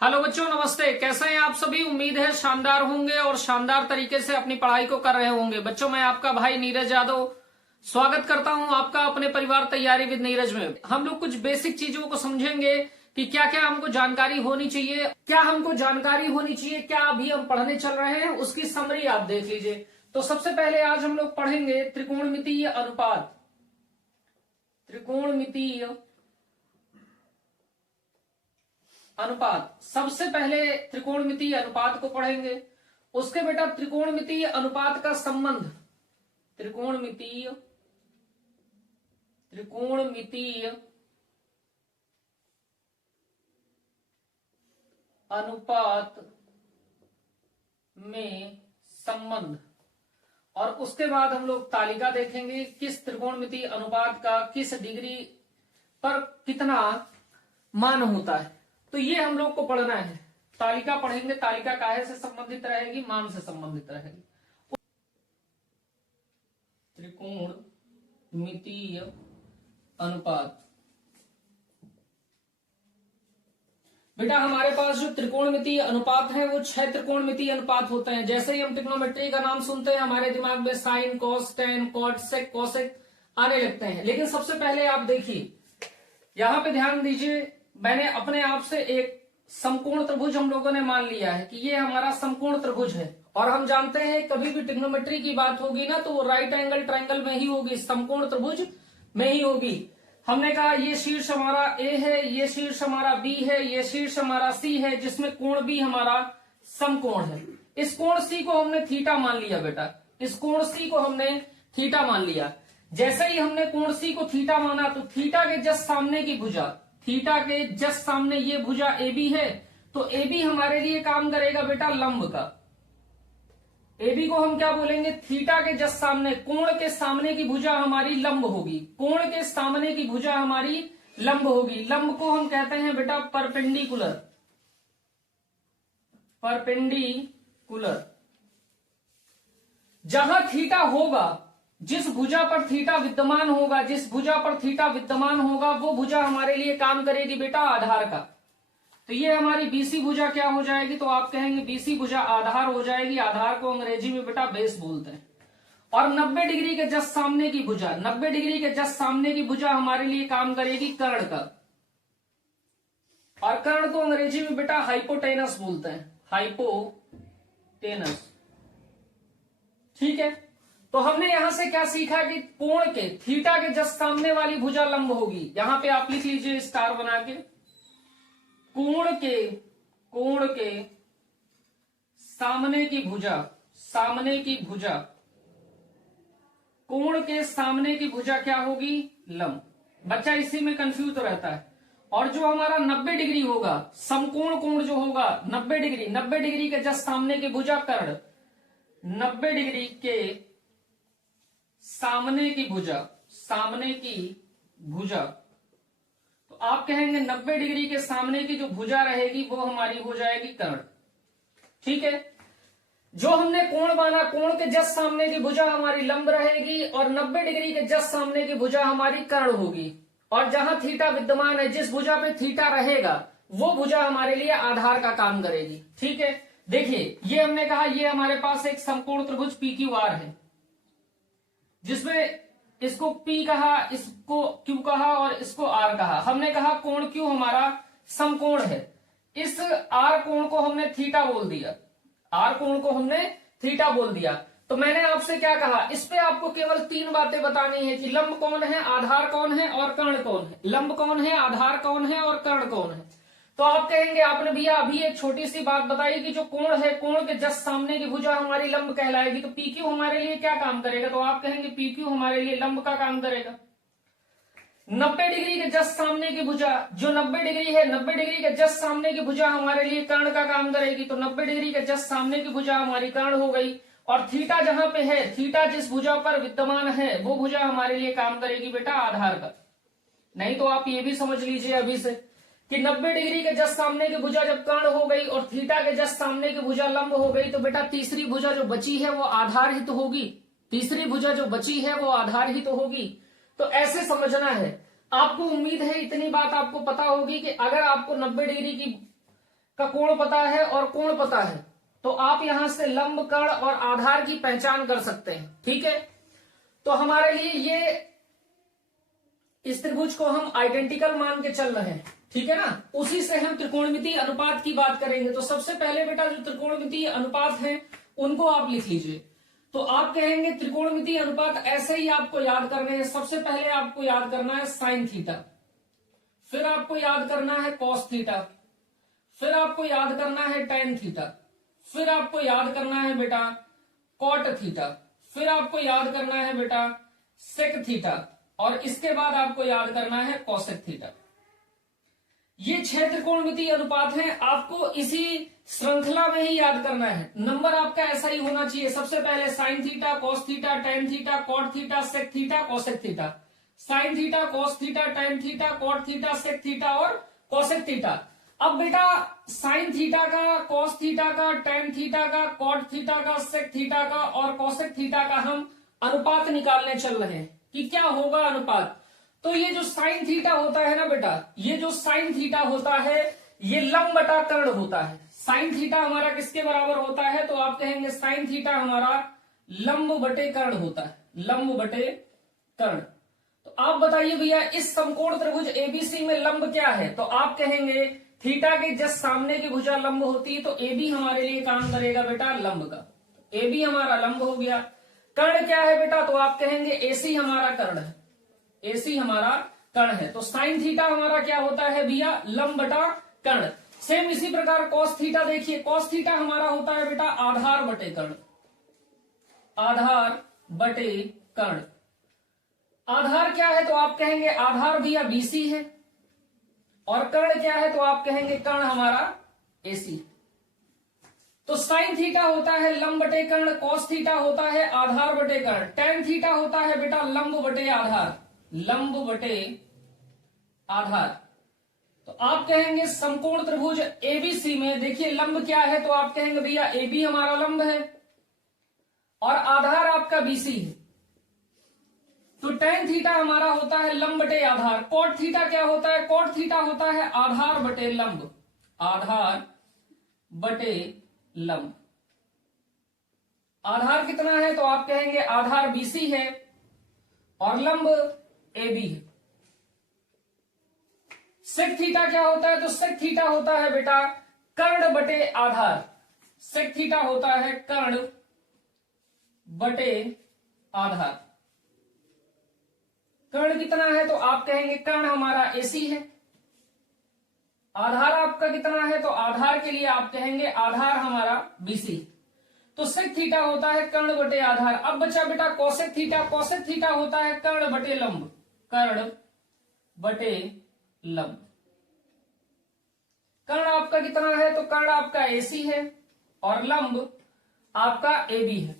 Hello बच्चों, नमस्ते। कैसे हैं आप सभी? उम्मीद है शानदार होंगे और शानदार तरीके से अपनी पढ़ाई को कर रहे होंगे। बच्चों, मैं आपका भाई नीरज यादव स्वागत करता हूं आपका अपने परिवार तैयारी विद नीरज में। हम लोग कुछ बेसिक चीजों को समझेंगे कि क्या क्या हमको जानकारी होनी चाहिए, क्या अभी हम पढ़ने चल रहे हैं उसकी समरी आप देख लीजिए। तो सबसे पहले आज हम लोग पढ़ेंगे त्रिकोणमितीय अनुपात। त्रिकोणमितीय अनुपात, सबसे पहले त्रिकोणमितीय अनुपात को पढ़ेंगे। उसके बेटा त्रिकोणमितीय अनुपात का संबंध, त्रिकोणमितीय अनुपात में संबंध, और उसके बाद हम लोग तालिका देखेंगे किस त्रिकोणमितीय अनुपात का किस डिग्री पर कितना मान होता है। तो ये हम लोग को पढ़ना है। तालिका पढ़ेंगे, तालिका काहे से संबंधित रहेगी? मान से संबंधित रहेगी। त्रिकोणमितीय अनुपात, बेटा हमारे पास जो त्रिकोणमितीय अनुपात है वो 6 त्रिकोणमितीय अनुपात होते हैं। जैसे ही हम ट्रिग्नोमेट्री का नाम सुनते हैं हमारे दिमाग में साइन, कॉस, टेन, कॉट, सेक, कोसेक आने लगते हैं। लेकिन सबसे पहले आप देखिए, यहां पे ध्यान दीजिए, मैंने अपने आप से एक समकोण त्रिभुज हम लोगों ने मान लिया है कि ये हमारा समकोण त्रिभुज है। और हम जानते हैं कभी भी ट्रिग्नोमेट्री की बात होगी ना तो वो राइट एंगल ट्रायंगल में ही होगी, समकोण त्रिभुज में ही होगी। हमने कहा ये शीर्ष हमारा ए है, ये शीर्ष हमारा बी है, ये शीर्ष हमारा सी है, जिसमें कोण भी हमारा समकोण है। इस कोण सी को हमने थीटा मान लिया बेटा, इस कोण सी को हमने थीटा मान लिया। जैसे ही हमने कोण सी को थीटा माना तो थीटा के जस्ट सामने की भुजा, थीटा के जस्ट सामने ये भुजा ए बी है, तो ए बी हमारे लिए काम करेगा बेटा लंब का। ए बी को हम क्या बोलेंगे? थीटा के जस्ट सामने, कोण के सामने की भुजा हमारी लंब होगी, कोण के सामने की भुजा हमारी लंब होगी। लंब को हम कहते हैं बेटा परपेंडिकुलर, परपेंडिकुलर। जहां थीटा होगा, जिस भुजा पर थीटा विद्यमान होगा, जिस भुजा पर थीटा विद्यमान होगा वो भुजा हमारे लिए काम करेगी बेटा आधार का। तो ये हमारी बीसी भुजा क्या हो जाएगी? तो आप कहेंगे बीसी भुजा आधार हो जाएगी। आधार को अंग्रेजी में बेटा बेस बोलते हैं। और 90 डिग्री के जस्ट सामने की भुजा, 90 डिग्री के जस्ट सामने की भुजा हमारे लिए काम करेगी कर्ण का। और कर्ण को अंग्रेजी में बेटा हाइपोटेनस बोलते हैं, हाइपोटेनस। ठीक है, तो हमने यहां से क्या सीखा कि कोण के थीटा के जस्ट सामने वाली भुजा लंब होगी। यहां पे आप लिख लीजिए स्टार बना के, कोण के सामने की भुजा, सामने की भुजा, कोण के सामने की भुजा क्या होगी? लंब। बच्चा इसी में कंफ्यूज रहता है। और जो हमारा 90 डिग्री होगा, समकोण कोण जो होगा 90 डिग्री, 90 डिग्री के जस्ट सामने की भुजा कर्ण, 90 डिग्री के सामने की भुजा, सामने की भुजा, तो आप कहेंगे 90 डिग्री के सामने की जो भुजा रहेगी वो हमारी हो जाएगी कर्ण। ठीक है, जो हमने कोण माना, कोण के जस्ट सामने की भुजा हमारी लंब रहेगी और 90 डिग्री के जस्ट सामने की भुजा हमारी कर्ण होगी। और जहां थीटा विद्यमान है, जिस भुजा पे थीटा रहेगा वो भुजा हमारे लिए आधार का काम करेगी। ठीक है, देखिए ये हमने कहा ये हमारे पास एक समकोण त्रिभुज पी क्यू आर है, जिसमें इसको P कहा, इसको Q कहा और इसको R कहा। हमने कहा कोण Q हमारा समकोण है, इस R कोण को हमने थीटा बोल दिया, R कोण को हमने थीटा बोल दिया। तो मैंने आपसे क्या कहा, इस पे आपको केवल 3 बातें बतानी है कि लंब कौन है, आधार कौन है और कर्ण कौन है। लंब कौन है, आधार कौन है और कर्ण कौन है। तो आप कहेंगे आपने भैया अभी एक छोटी सी बात बताई कि जो कोण है, कोण के जस्ट सामने की भुजा हमारी लंब कहलाएगी, तो पी क्यू हमारे लिए क्या काम करेगा? तो आप कहेंगे पी क्यू हमारे लिए लंब का काम करेगा। 90 डिग्री के जस्ट सामने की भुजा, जो 90 डिग्री है, 90 डिग्री के जस्ट सामने की भुजा हमारे लिए कर्ण का काम करेगी। तो 90 डिग्री के जस्ट सामने की भुजा हमारी कर्ण हो गई। और थीटा जहां पे है, थीटा जिस भुजा पर विद्यमान है वो भुजा हमारे लिए काम करेगी बेटा आधार का। नहीं तो आप ये भी समझ लीजिए अभी से कि 90 डिग्री के जस्ट सामने की भुजा जब कर्ण हो गई और थीटा के जस्ट सामने की भुजा लंब हो गई, तो बेटा तीसरी भुजा जो बची है वो आधार ही तो होगी। तीसरी भुजा जो बची है वो आधार ही तो होगी। तो ऐसे समझना है। आपको उम्मीद है इतनी बात आपको पता होगी कि अगर आपको 90 डिग्री की का कोण पता है और कोण पता है, तो आप यहां से लंब, कर्ण और आधार की पहचान कर सकते हैं। ठीक है, तो हमारे लिए ये इस त्रिभुज को हम आइडेंटिकल मान के चल रहे हैं। ठीक है ना, उसी से हम त्रिकोणमितीय अनुपात की बात करेंगे। तो सबसे पहले बेटा जो त्रिकोणमितीय अनुपात हैं उनको आप लिख लीजिए। तो आप कहेंगे त्रिकोणमितीय अनुपात ऐसे ही आपको याद करने हैं। सबसे पहले आपको याद करना है साइन थीटा, फिर आपको याद करना है कॉस थीटा, फिर आपको याद करना है टेन थीटा, फिर आपको याद करना है बेटा कॉट थीटा, फिर आपको याद करना है बेटा सेक थीटा, और इसके बाद आपको याद करना है कॉसेक थीटा। ये 6 त्रिकोणमितीय अनुपात हैं। आपको इसी श्रृंखला में ही याद करना है। नंबर आपका ऐसा ही होना चाहिए। सबसे पहले sine theta, cos theta, tan theta, cot theta, sec theta, cosec theta. Sine theta, cos theta, tan theta, cot theta, sec theta और कॉसेक थीटा। अब बेटा साइन थीटा का, कॉस थीटा का, टेन थीटा का, कॉट थीटा का, sec theta का और cosec theta का हम अनुपात निकालने चल रहे हैं कि क्या होगा अनुपात। तो ये जो साइन थीटा होता है ना बेटा, ये जो साइन थीटा होता है ये लंब बटा कर्ण होता है। साइन थीटा हमारा किसके बराबर होता है, तो आप कहेंगे साइन थीटा हमारा लंब बटे कर्ण होता है, लंब बटे कर्ण। तो आप बताइए भैया इस समकोण त्रिभुज एबीसी में लंब क्या है, तो आप कहेंगे थीटा के जस्ट सामने की भुजा लंब होती है, तो ए बी हमारे लिए काम करेगा बेटा लंब का। ए बी हमारा लंब हो गया। कर्ण क्या है बेटा, तो आप कहेंगे एसी हमारा कर्ण है, एसी हमारा कर्ण है। तो साइन थीटा हमारा क्या होता है भैया, लंब बटा कर्ण। सेम इसी प्रकार कॉस थीटा देखिए, कॉस थीटा हमारा होता है बेटा आधार बटे कर्ण, आधार बटे कर्ण। आधार क्या है, तो आप कहेंगे आधार भैया बीसी है, और कर्ण क्या है, तो आप कहेंगे कर्ण हमारा एसी। तो साइन थीटा होता है लंब बटे कर्ण, कॉस थीटा होता है आधार बटे कर्ण, टेन थीटा होता है बेटा लंब बटे आधार, लंब बटे आधार। तो आप कहेंगे समकोण त्रिभुज एबीसी में देखिए लंब क्या है, तो आप कहेंगे भैया एबी हमारा लंब है और आधार आपका बीसी है। तो टेन थीटा हमारा होता है लंब बटे आधार। कॉट थीटा क्या होता है, कॉट थीटा होता है आधार बटे लंब, आधार बटे लंब। आधार कितना है, तो आप कहेंगे आधार बीसी है और लंब एबी है। सेक थीटा क्या होता है, तो सेक थीटा होता है बेटा कर्ण बटे आधार, सेक थीटा होता है कर्ण बटे आधार। कर्ण कितना है, तो आप कहेंगे कर्ण हमारा एसी है। आधार आपका कितना है, तो आधार के लिए आप कहेंगे आधार हमारा बीसी। तो सेक थीटा होता है कर्ण बटे आधार। अब बचा बेटा कॉसेक थीटा, कॉसेक थीटा होता है कर्ण बटे लंब, कर्ण बटे लंब। कर्ण आपका कितना है, तो कर्ण आपका एसी है और लंब आपका एबी है।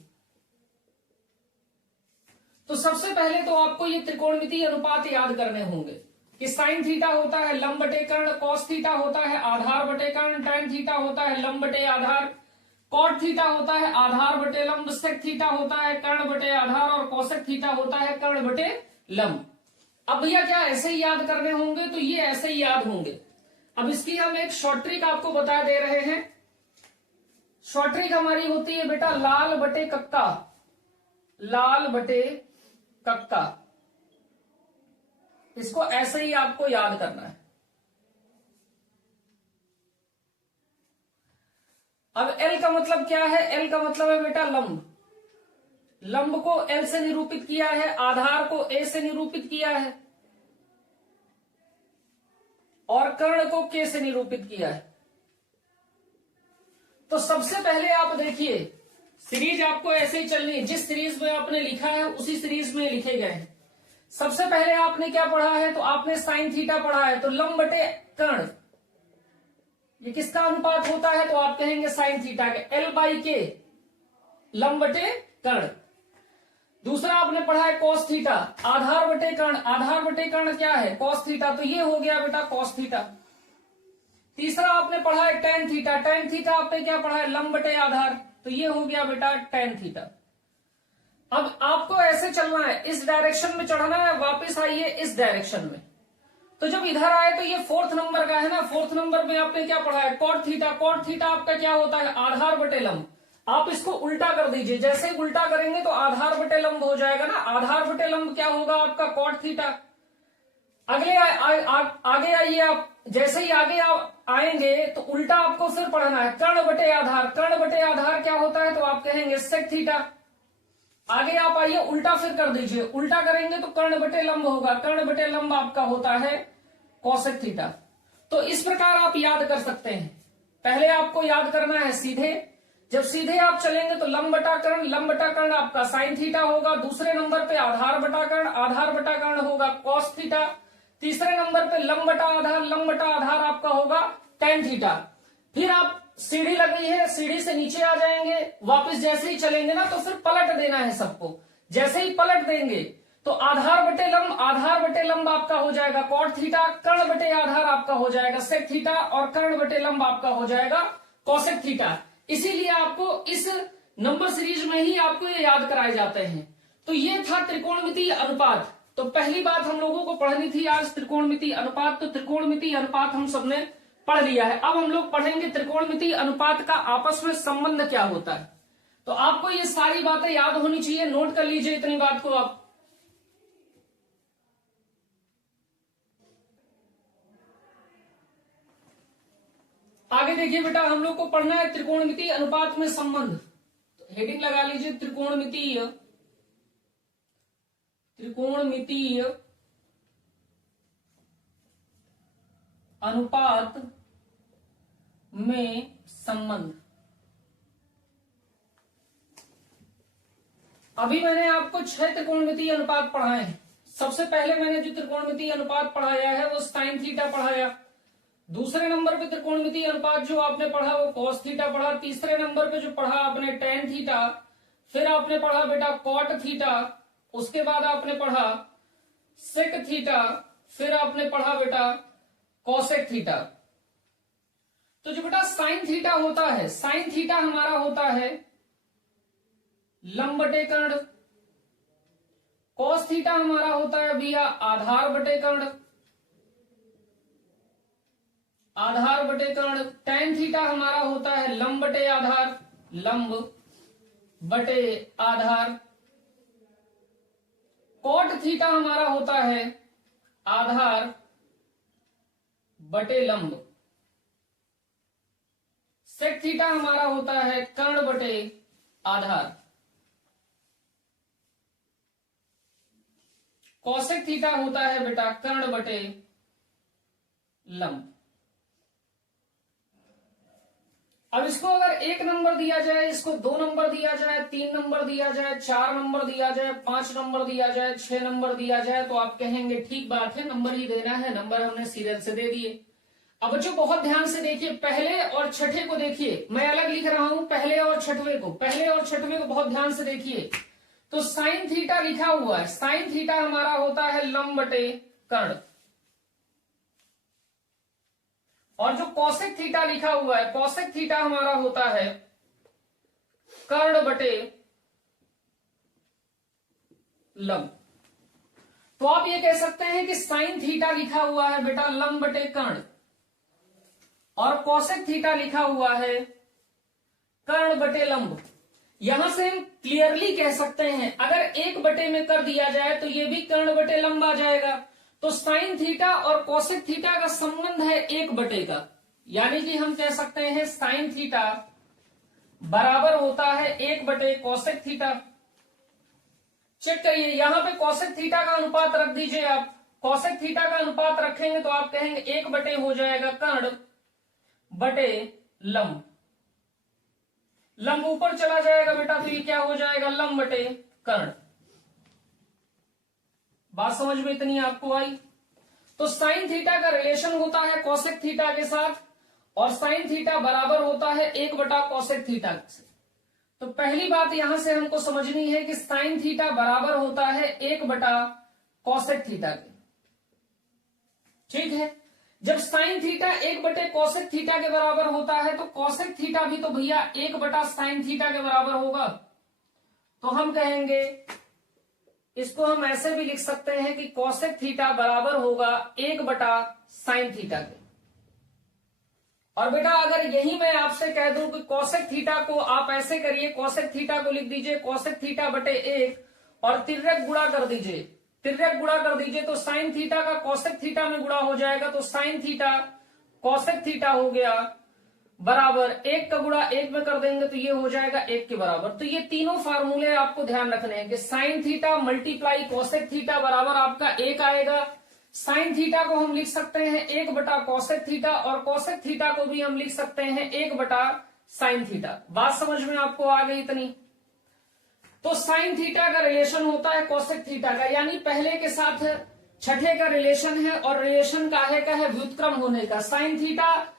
तो सबसे पहले तो आपको ये त्रिकोणमितीय अनुपात याद करने होंगे कि साइन थीटा होता है लंब बटे कर्ण, कॉस थीटा होता है आधार बटे कर्ण, टेन थीटा होता है लंब बटे आधार, कॉट थीटा होता है आधार बटे लंब, सेक थीटा होता है कर्ण बटे आधार और कॉसेक थीटा होता है कर्ण बटे लंब। अब भैया क्या ऐसे ही याद करने होंगे, तो ये ऐसे ही याद होंगे। अब इसकी हम एक शॉर्ट ट्रिक आपको बता दे रहे हैं। शॉर्ट ट्रिक हमारी होती है बेटा लाल बटे कक्का, लाल बटे कक्का। इसको ऐसे ही आपको याद करना है। अब एल का मतलब क्या है, एल का मतलब है बेटा लंब। लंब को एल से निरूपित किया है, आधार को ए से निरूपित किया है और कर्ण को के से निरूपित किया है। तो सबसे पहले आप देखिए सीरीज आपको ऐसे ही चलनी है, जिस सीरीज में आपने लिखा है उसी सीरीज में लिखे गए हैं। सबसे पहले आपने क्या पढ़ा है, तो आपने साइन थीटा पढ़ा है, तो लंब बटे कर्ण ये किसका अनुपात होता है, तो आप कहेंगे साइन थीटा के, एल बाई के लंब बटे कर्ण। दूसरा आपने पढ़ा है कॉस थीटा, आधार बटे कर्ण, आधार बटे कर्ण क्या है, कॉस थीटा, तो ये हो गया बेटा कॉस थीटा। तीसरा आपने पढ़ा है टेन थीटा, टेन थीटा आपने क्या पढ़ा है, लंब बटे आधार, तो ये हो गया बेटा टेन थीटा। अब आपको ऐसे चलना है, इस डायरेक्शन में चढ़ना है, वापस आइए इस डायरेक्शन में, तो जब इधर आए तो ये फोर्थ नंबर का है ना, फोर्थ नंबर में आपने क्या पढ़ा है, कॉट थीटा। कॉट थीटा आपका क्या होता है, आधार बटे लंब। आप इसको उल्टा कर दीजिए, जैसे ही उल्टा करेंगे तो आधार बटे लंब हो जाएगा ना। आधार बटे लंब क्या होगा आपका, कॉट थीटा। आगे आइए आप, जैसे ही आगे आप आएंगे तो उल्टा आपको फिर पढ़ना है, कर्ण बटे आधार। कर्ण बटे आधार क्या होता है, तो आप कहेंगे सेक थीटा। आगे आप आइए, उल्टा फिर कर दीजिए, उल्टा करेंगे तो कर्ण बटे लंब होगा। कर्ण बटे लंब आपका होता है कोसेक थीटा। तो इस प्रकार आप याद कर सकते हैं। पहले आपको याद करना है सीधे, जब सीधे आप चलेंगे तो लंब बटा कर्ण, लंब बटा कर्ण आपका साइन थीटा होगा। दूसरे नंबर पे आधार बटा कर्ण, आधार बटा कर्ण होगा कॉस थीटा। तीसरे नंबर पे लंब बटा आधार, लंब बटा आधार आपका होगा टेन थीटा। फिर आप सीढ़ी लग रही है, सीढ़ी से नीचे आ जाएंगे, वापस जैसे ही चलेंगे ना तो फिर पलट देना है सबको। जैसे ही पलट देंगे तो आधार बटे लंब, आधार बटे लंब आपका हो जाएगा कॉट थीटा, कर्ण बटे आधार आपका हो जाएगा सेक थीटा, और कर्ण बटे लंब आपका हो जाएगा कोसेक थीटा। इसीलिए आपको इस नंबर सीरीज में ही आपको ये याद कराए जाते हैं। तो ये था त्रिकोणमितीय अनुपात। तो पहली बात हम लोगों को पढ़नी थी आज त्रिकोणमितीय अनुपात। तो त्रिकोणमितीय अनुपात हम सबने पढ़ लिया है। अब हम लोग पढ़ेंगे त्रिकोणमितीय अनुपात का आपस में संबंध क्या होता है। तो आपको ये सारी बातें याद होनी चाहिए, नोट कर लीजिए इतनी बात को आप। आगे देखिए बेटा, हम लोग को पढ़ना है त्रिकोणमितीय अनुपात में संबंध। तो हेडिंग लगा लीजिए, त्रिकोणमितीय अनुपात में संबंध। अभी मैंने आपको 6 त्रिकोणमितीय अनुपात पढ़ाए हैं। सबसे पहले मैंने जो त्रिकोणमितीय अनुपात पढ़ाया है वो साइन थीटा पढ़ाया। दूसरे नंबर पे त्रिकोणमितीय अनुपात जो आपने पढ़ा वो कॉस थीटा पढ़ा। तीसरे नंबर पे जो पढ़ा आपने टेन थीटा। फिर आपने पढ़ा बेटा कॉट थीटा। उसके बाद आपने पढ़ा सेक थीटा। फिर आपने पढ़ा बेटा कोसेक थीटा। तो जो बेटा साइन थीटा होता है, साइन थीटा हमारा होता है लंब बटे कर्ण। कॉस थीटा हमारा होता है भैया आधार बटे कर्ण, आधार बटे कर्ण। टेन थीटा हमारा होता है लंब बटे आधार, लंब बटे आधार। कॉट थीटा हमारा होता है आधार बटे लंब। सेक थीटा हमारा होता है कर्ण बटे आधार। कोसेक थीटा होता है बेटा कर्ण बटे लंब। अब इसको अगर 1 नंबर दिया जाए, इसको 2 नंबर दिया जाए, 3 नंबर दिया जाए, 4 नंबर दिया जाए, 5 नंबर दिया जाए, 6 नंबर दिया जाए, तो आप कहेंगे ठीक बात है, नंबर ही देना है, नंबर हमने सीरियल से दे दिए। अब बच्चों बहुत ध्यान से देखिए, पहले और छठे को देखिए, मैं अलग लिख रहा हूं पहले और छठवें को, पहले और छठवें को बहुत ध्यान से देखिए। तो साइन थीटा लिखा हुआ है, साइन थीटा हमारा होता है लंब बटे कर्ण, और जो कोसेक थीटा लिखा हुआ है, कोसेक थीटा हमारा होता है कर्ण बटे लंब। तो आप ये कह सकते हैं कि साइन थीटा लिखा हुआ है बेटा लंब बटे कर्ण, और कोसेक थीटा लिखा हुआ है कर्ण बटे लंब। यहां से हम क्लियरली कह सकते हैं, अगर 1 बटे में कर दिया जाए तो ये भी कर्ण बटे लंब आ जाएगा। तो साइन थीटा और कोसेक थीटा का संबंध है 1 बटे का, यानी कि हम कह सकते हैं साइन थीटा बराबर होता है 1 बटे कोसेक थीटा। चेक करिए, यहां पे कोसेक थीटा का अनुपात रख दीजिए आप। कोसेक थीटा का अनुपात रखेंगे तो आप कहेंगे 1 बटे हो जाएगा कर्ण बटे लंब। लंब ऊपर चला जाएगा बेटा, तो ये क्या हो जाएगा लंब बटे कर्ण। बात समझ में इतनी आपको आई। तो साइन थीटा का रिलेशन होता है कोसेक थीटा के साथ, और साइन थीटा बराबर होता है 1 बटा कोसेक थीटा से। तो पहली बात यहां से हमको समझनी है कि साइन थीटा बराबर होता है 1 बटा कोसेक थीटा के। ठीक है, जब साइन थीटा 1 बटे कोसेक थीटा के बराबर होता है तो कोसेक थीटा भी तो भैया 1 बटा साइन थीटा के बराबर होगा। तो हम कहेंगे इसको हम ऐसे भी लिख सकते हैं कि कोसेक थीटा बराबर होगा 1/sin थीटा के। और बेटा अगर यही मैं आपसे कह दूं कि कोसेक थीटा को आप ऐसे करिए, कोसेक थीटा को लिख दीजिए कोसेक थीटा बटे 1 और तिर्यक गुणा कर दीजिए, तिर्यक गुणा कर दीजिए तो साइन थीटा का कोसेक थीटा में गुणा हो जाएगा, तो साइन थीटा कोसेक थीटा हो गया बराबर 1 का गुणा 1 में कर देंगे तो ये हो जाएगा 1 के बराबर। तो ये तीनों फार्मूले आपको ध्यान रखने हैं कि sine theta multiply cosec theta बराबर आपका 1 आएगा। साइन थीटा को हम लिख सकते हैं 1/कोसेक थीटा और कोसेक थीटा को भी हम लिख सकते हैं 1/साइन थीटा। बात समझ में आपको आ गई इतनी? तो साइन थीटा का रिलेशन होता है कोसेक थीटा का, यानी पहले के साथ छठे का रिलेशन है और रिलेशन काहे का है? व्युत्क्रम होने का। साइन थीटा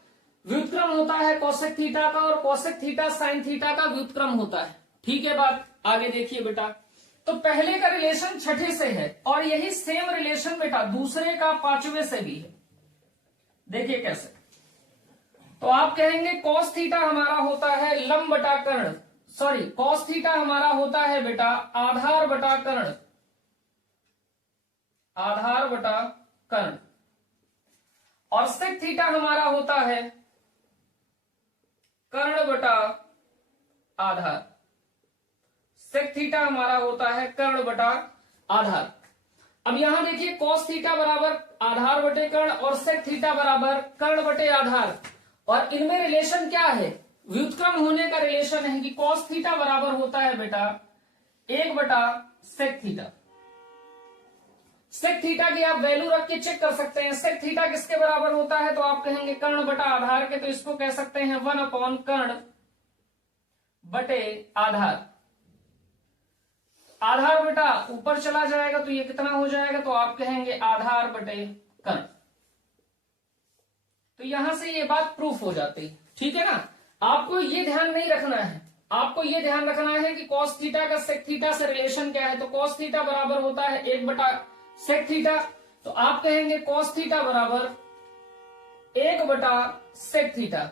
व्युत्क्रम होता है कोसेक थीटा का और कोसेक थीटा साइन थीटा का व्युत्क्रम होता है। ठीक है बात? आगे देखिए बेटा, तो पहले का रिलेशन छठे से है और यही सेम रिलेशन बेटा दूसरे का पांचवे से भी है। देखिए कैसे, तो आप कहेंगे कॉस थीटा हमारा होता है लंब बटा कर्ण, सॉरी कॉस थीटा हमारा होता है बेटा आधार बटा कर्ण, आधार बटा कर्ण, और सेक थीटा हमारा होता है कर्ण बटा आधार। सेक थीटा हमारा होता है कर्ण बटा आधार। अब यहां देखिए कॉस थीटा बराबर आधार बटे कर्ण और सेक थीटा बराबर कर्ण बटे आधार, और इनमें रिलेशन क्या है? व्युत्क्रम होने का रिलेशन है कि कॉस थीटा बराबर होता है बेटा 1/सेक थीटा। सेक थीटा की आप वैल्यू रख के चेक कर सकते हैं। सेक थीटा किसके बराबर होता है? तो आप कहेंगे कर्ण बटा आधार के, तो इसको कह सकते हैं 1/कर्ण बटे आधार। आधार बेटा ऊपर चला जाएगा तो ये कितना हो जाएगा? तो आप कहेंगे आधार बटे कर्ण। तो यहां से ये बात प्रूफ हो जाती है। ठीक है ना? आपको ये ध्यान नहीं रखना है, आपको ये ध्यान रखना है कि कॉस थीटा का सेक थीटा से रिलेशन क्या है। तो कॉस थीटा बराबर होता है 1/सेक थीटा, तो आप कहेंगे कॉस थीटा बराबर 1/सेक थीटा।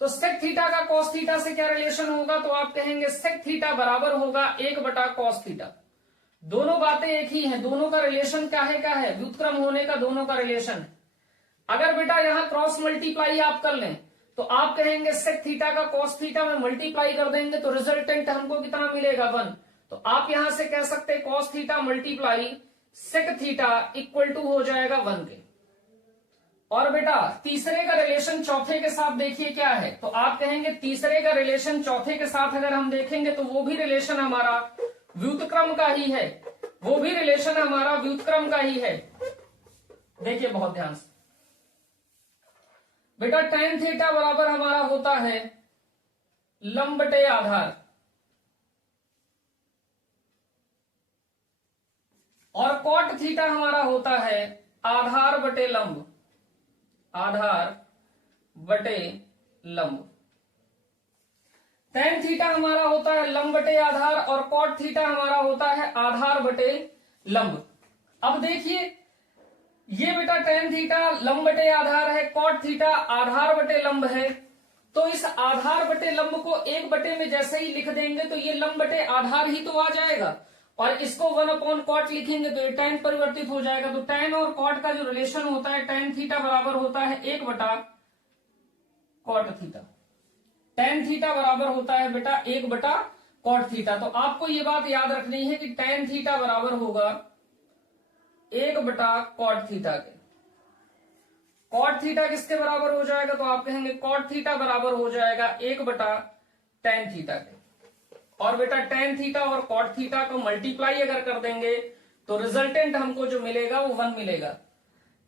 तो सेक थीटा का कॉस थीटा से क्या रिलेशन होगा? तो आप कहेंगे सेक थीटा बराबर होगा 1/कॉस थीटा। दोनों बातें एक ही हैं, दोनों का रिलेशन काहे का है? व्युत्क्रम होने का दोनों का रिलेशन। अगर बेटा यहां क्रॉस मल्टीप्लाई आप कर लें तो आप कहेंगे सेक थीटा का कॉस थीटा में मल्टीप्लाई कर देंगे तो रिजल्टेंट हमको कितना मिलेगा? 1। तो आप यहां से कह सकते हैं cos theta multiply sec theta equal to हो जाएगा 1 के। और बेटा तीसरे का रिलेशन चौथे के साथ देखिए क्या है? तो आप कहेंगे तीसरे का रिलेशन चौथे के साथ अगर हम देखेंगे तो वो भी रिलेशन हमारा व्युत्क्रम का ही है, वो भी रिलेशन हमारा व्युत्क्रम का ही है। देखिए बहुत ध्यान से बेटा, tan थीटा बराबर हमारा होता है लंब बटे आधार, और कॉट थीटा हमारा होता है आधार बटे लंब, आधार बटे लंब। tan थीटा हमारा होता है लंब बटे आधार और कॉट थीटा हमारा होता है आधार बटे लंब। अब देखिए ये बेटा tan थीटा लंब बटे आधार है, कॉट थीटा आधार बटे लंब है, तो इस आधार बटे लंब को 1 में जैसे ही लिख देंगे तो ये लंब बटे आधार ही तो आ जाएगा, और इसको 1/कॉट लिखेंगे तो ये tan परिवर्तित हो जाएगा। तो tan और कॉट का जो रिलेशन होता है tan थीटा बराबर होता है 1/कॉट थीटा। tan थीटा बराबर होता है बेटा 1/कॉट थीटा। तो आपको ये बात याद रखनी है कि tan थीटा बराबर होगा 1/कॉट थीटा के। कॉट थीटा किसके बराबर हो जाएगा? तो आप कहेंगे कॉट थीटा बराबर हो जाएगा 1/tan थीटा के। और बेटा tan थीटा और कॉट थीटा को मल्टीप्लाई अगर कर देंगे तो रिजल्टेंट हमको जो मिलेगा वो 1 मिलेगा।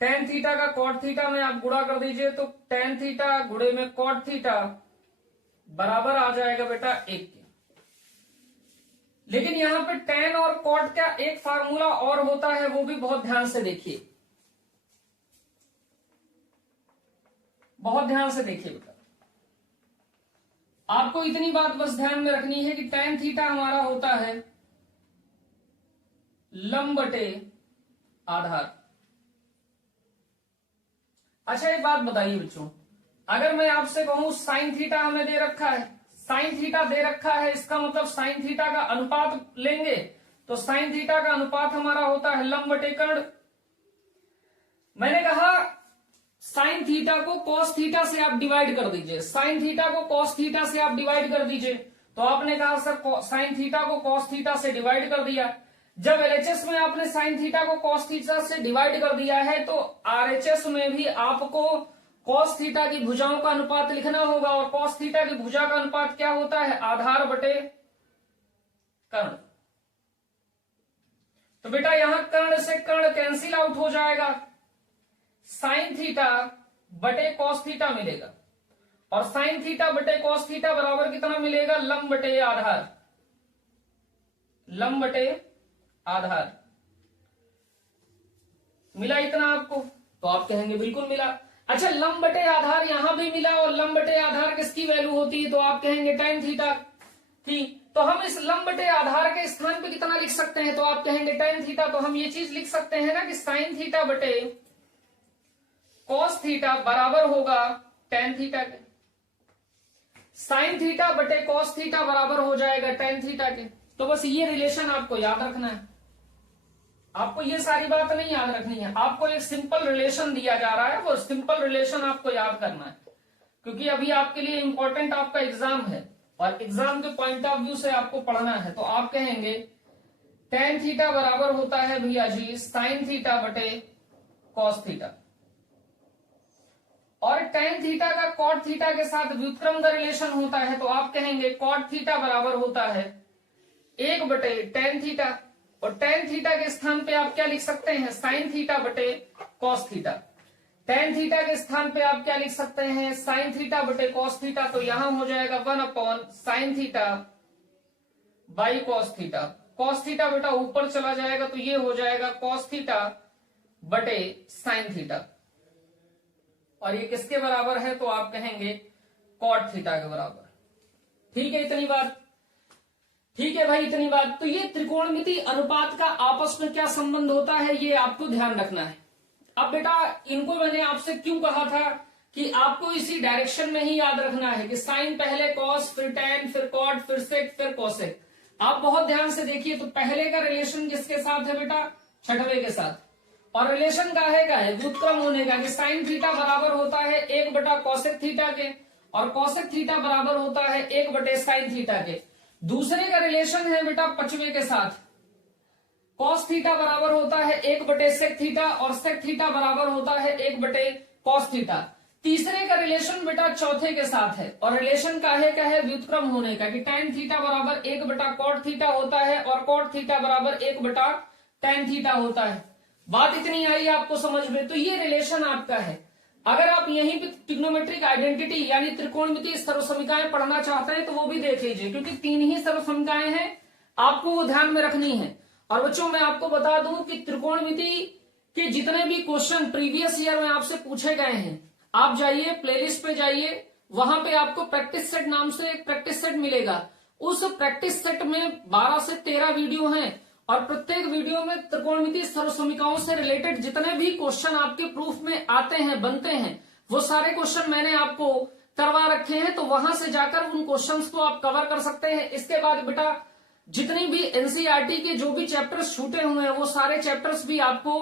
tan थीटा का कॉट थीटा में आप गुणा कर दीजिए तो tan थीटा गुणे में कॉट थीटा बराबर आ जाएगा बेटा 1 के। लेकिन यहां पे tan और कॉट का एक फार्मूला और होता है, वो भी बहुत ध्यान से देखिए, बहुत ध्यान से देखिए बेटा। आपको इतनी बात बस ध्यान में रखनी है कि tan थीटा हमारा होता है लंब बटे आधार। अच्छा एक बात बताइए बच्चों, अगर मैं आपसे कहूं साइन थीटा हमें दे रखा है, साइन थीटा दे रखा है, इसका मतलब साइन थीटा का अनुपात लेंगे तो साइन थीटा का अनुपात हमारा होता है लंब बटे कर्ण। मैंने कहा साइन थीटा को कॉस थीटा से आप डिवाइड कर दीजिए, साइन थीटा को कॉस थीटा से आप डिवाइड कर दीजिए। तो आपने कहा सर साइन थीटा को कॉस थीटा से डिवाइड कर दिया। जब एलएचएस में आपने साइन थीटा को कॉस थीटा से डिवाइड कर दिया है तो आरएचएस में भी आपको कॉस थीटा की भुजाओं का अनुपात लिखना होगा, और कॉस थीटा की भुजा का अनुपात क्या होता है, आधार बटे कर्ण। तो बेटा यहां कर्ण से कर्ण कैंसिल आउट हो जाएगा, साइन थीटा बटे कॉस थीटा मिलेगा, और साइन थीटा बटे कॉस थीटा बराबर कितना मिलेगा, लंब बटे आधार, लंब बटे आधार। मिला इतना आपको? तो आप कहेंगे बिल्कुल मिला। अच्छा, लंब बटे आधार यहां भी मिला, और लंब बटे आधार किसकी वैल्यू होती है, तो आप कहेंगे tan थीटा थी। तो हम इस लंब बटे आधार के स्थान पे कितना लिख सकते हैं, तो आप कहेंगे tan थीटा। तो हम ये चीज लिख सकते हैं ना कि साइन थीटा बटे कॉस थीटा बराबर होगा tan थीटा के, साइन थीटा बटे कॉस थीटा बराबर हो जाएगा tan थीटा के। तो बस ये रिलेशन आपको याद रखना है, आपको ये सारी बात नहीं याद रखनी है, आपको एक सिंपल रिलेशन दिया जा रहा है, वो सिंपल रिलेशन आपको याद करना है, क्योंकि अभी आपके लिए इंपॉर्टेंट आपका एग्जाम है और एग्जाम के पॉइंट ऑफ व्यू से आपको पढ़ना है। तो आप कहेंगे tan थीटा बराबर होता है भैया जी साइन थीटा बटे कॉस थीटा, और tan थीटा का कॉट थीटा के साथ व्युत्क्रम का रिलेशन होता है। तो आप कहेंगे कॉट थीटा बराबर होता है 1 बटे tan थीटा, और tan थीटा के स्थान पे आप क्या लिख सकते हैं, साइन थीटा बटे कॉस थीटा। tan थीटा के स्थान पे आप क्या लिख सकते हैं, साइन थीटा बटे कॉस थीटा। तो यहां हो जाएगा 1/sin theta by cos theta. Cos theta बेटा ऊपर चला जाएगा तो ये हो जाएगा कॉस थीटा बटे साइन थीटा, और ये किसके बराबर है, तो आप कहेंगे कॉट थीटा के बराबर। ठीक है इतनी बात, ठीक है भाई इतनी बात। तो ये त्रिकोणमिति अनुपात का आपस में क्या संबंध होता है, ये आपको ध्यान रखना है। अब बेटा इनको मैंने आपसे क्यों कहा था कि आपको इसी डायरेक्शन में ही याद रखना है कि साइन पहले कॉस, फिर tan, फिर कॉट, फिर सेक, फिर कोसेक। आप बहुत ध्यान से देखिए, तो पहले का रिलेशन किसके साथ है बेटा, छठवें के साथ, और रिलेशन का है व्युत्क्रम होने का कि साइन थीटा बराबर होता है 1 बटा कॉसेक थीटा के, और कॉसेक थीटा बराबर होता है 1 बटे साइन थीटा के। दूसरे का रिलेशन है बेटा पांचवें के साथ, कॉस थीटा बराबर होता है 1 बटे सेक थीटा, और सेक थीटा बराबर होता है 1 बटे कॉस थीटा। तीसरे का रिलेशन बेटा चौथे के साथ है, और रिलेशन का है व्युत्क्रम होने का कि tan थीटा बराबर 1 बटा कॉट थीटा होता है, और कॉट थीटा बराबर 1 बटा tan थीटा होता है। बात इतनी आई आपको समझ में? तो ये रिलेशन आपका है। अगर आप यहीं पे ट्रिग्नोमेट्रिक आइडेंटिटी यानी त्रिकोणमिति सर्वसमीकाएं पढ़ना चाहते हैं तो वो भी देख लीजिए, क्योंकि 3 ही सर्वसमीकाएं हैं, आपको वो ध्यान में रखनी है। और बच्चों मैं आपको बता दूं कि त्रिकोणमिति के जितने भी क्वेश्चन प्रीवियस ईयर में आपसे पूछे गए हैं, आप जाइए प्लेलिस्ट पे जाइए, वहां पे आपको प्रैक्टिस सेट नाम से एक प्रैक्टिस सेट मिलेगा। उस प्रैक्टिस सेट में 12 से 13 वीडियो हैं, और प्रत्येक वीडियो में त्रिकोणमिति सर्वसमीकाओं से रिलेटेड जितने भी क्वेश्चन आपके प्रूफ में आते हैं, बनते हैं, वो सारे क्वेश्चन मैंने आपको करवा रखे हैं। तो वहां से जाकर उन क्वेश्चंस को आप कवर कर सकते हैं। इसके बाद बेटा जितनी भी एनसीईआरटी के जो भी चैप्टर्स छूटे हुए हैं, वो सारे चैप्टर्स भी आपको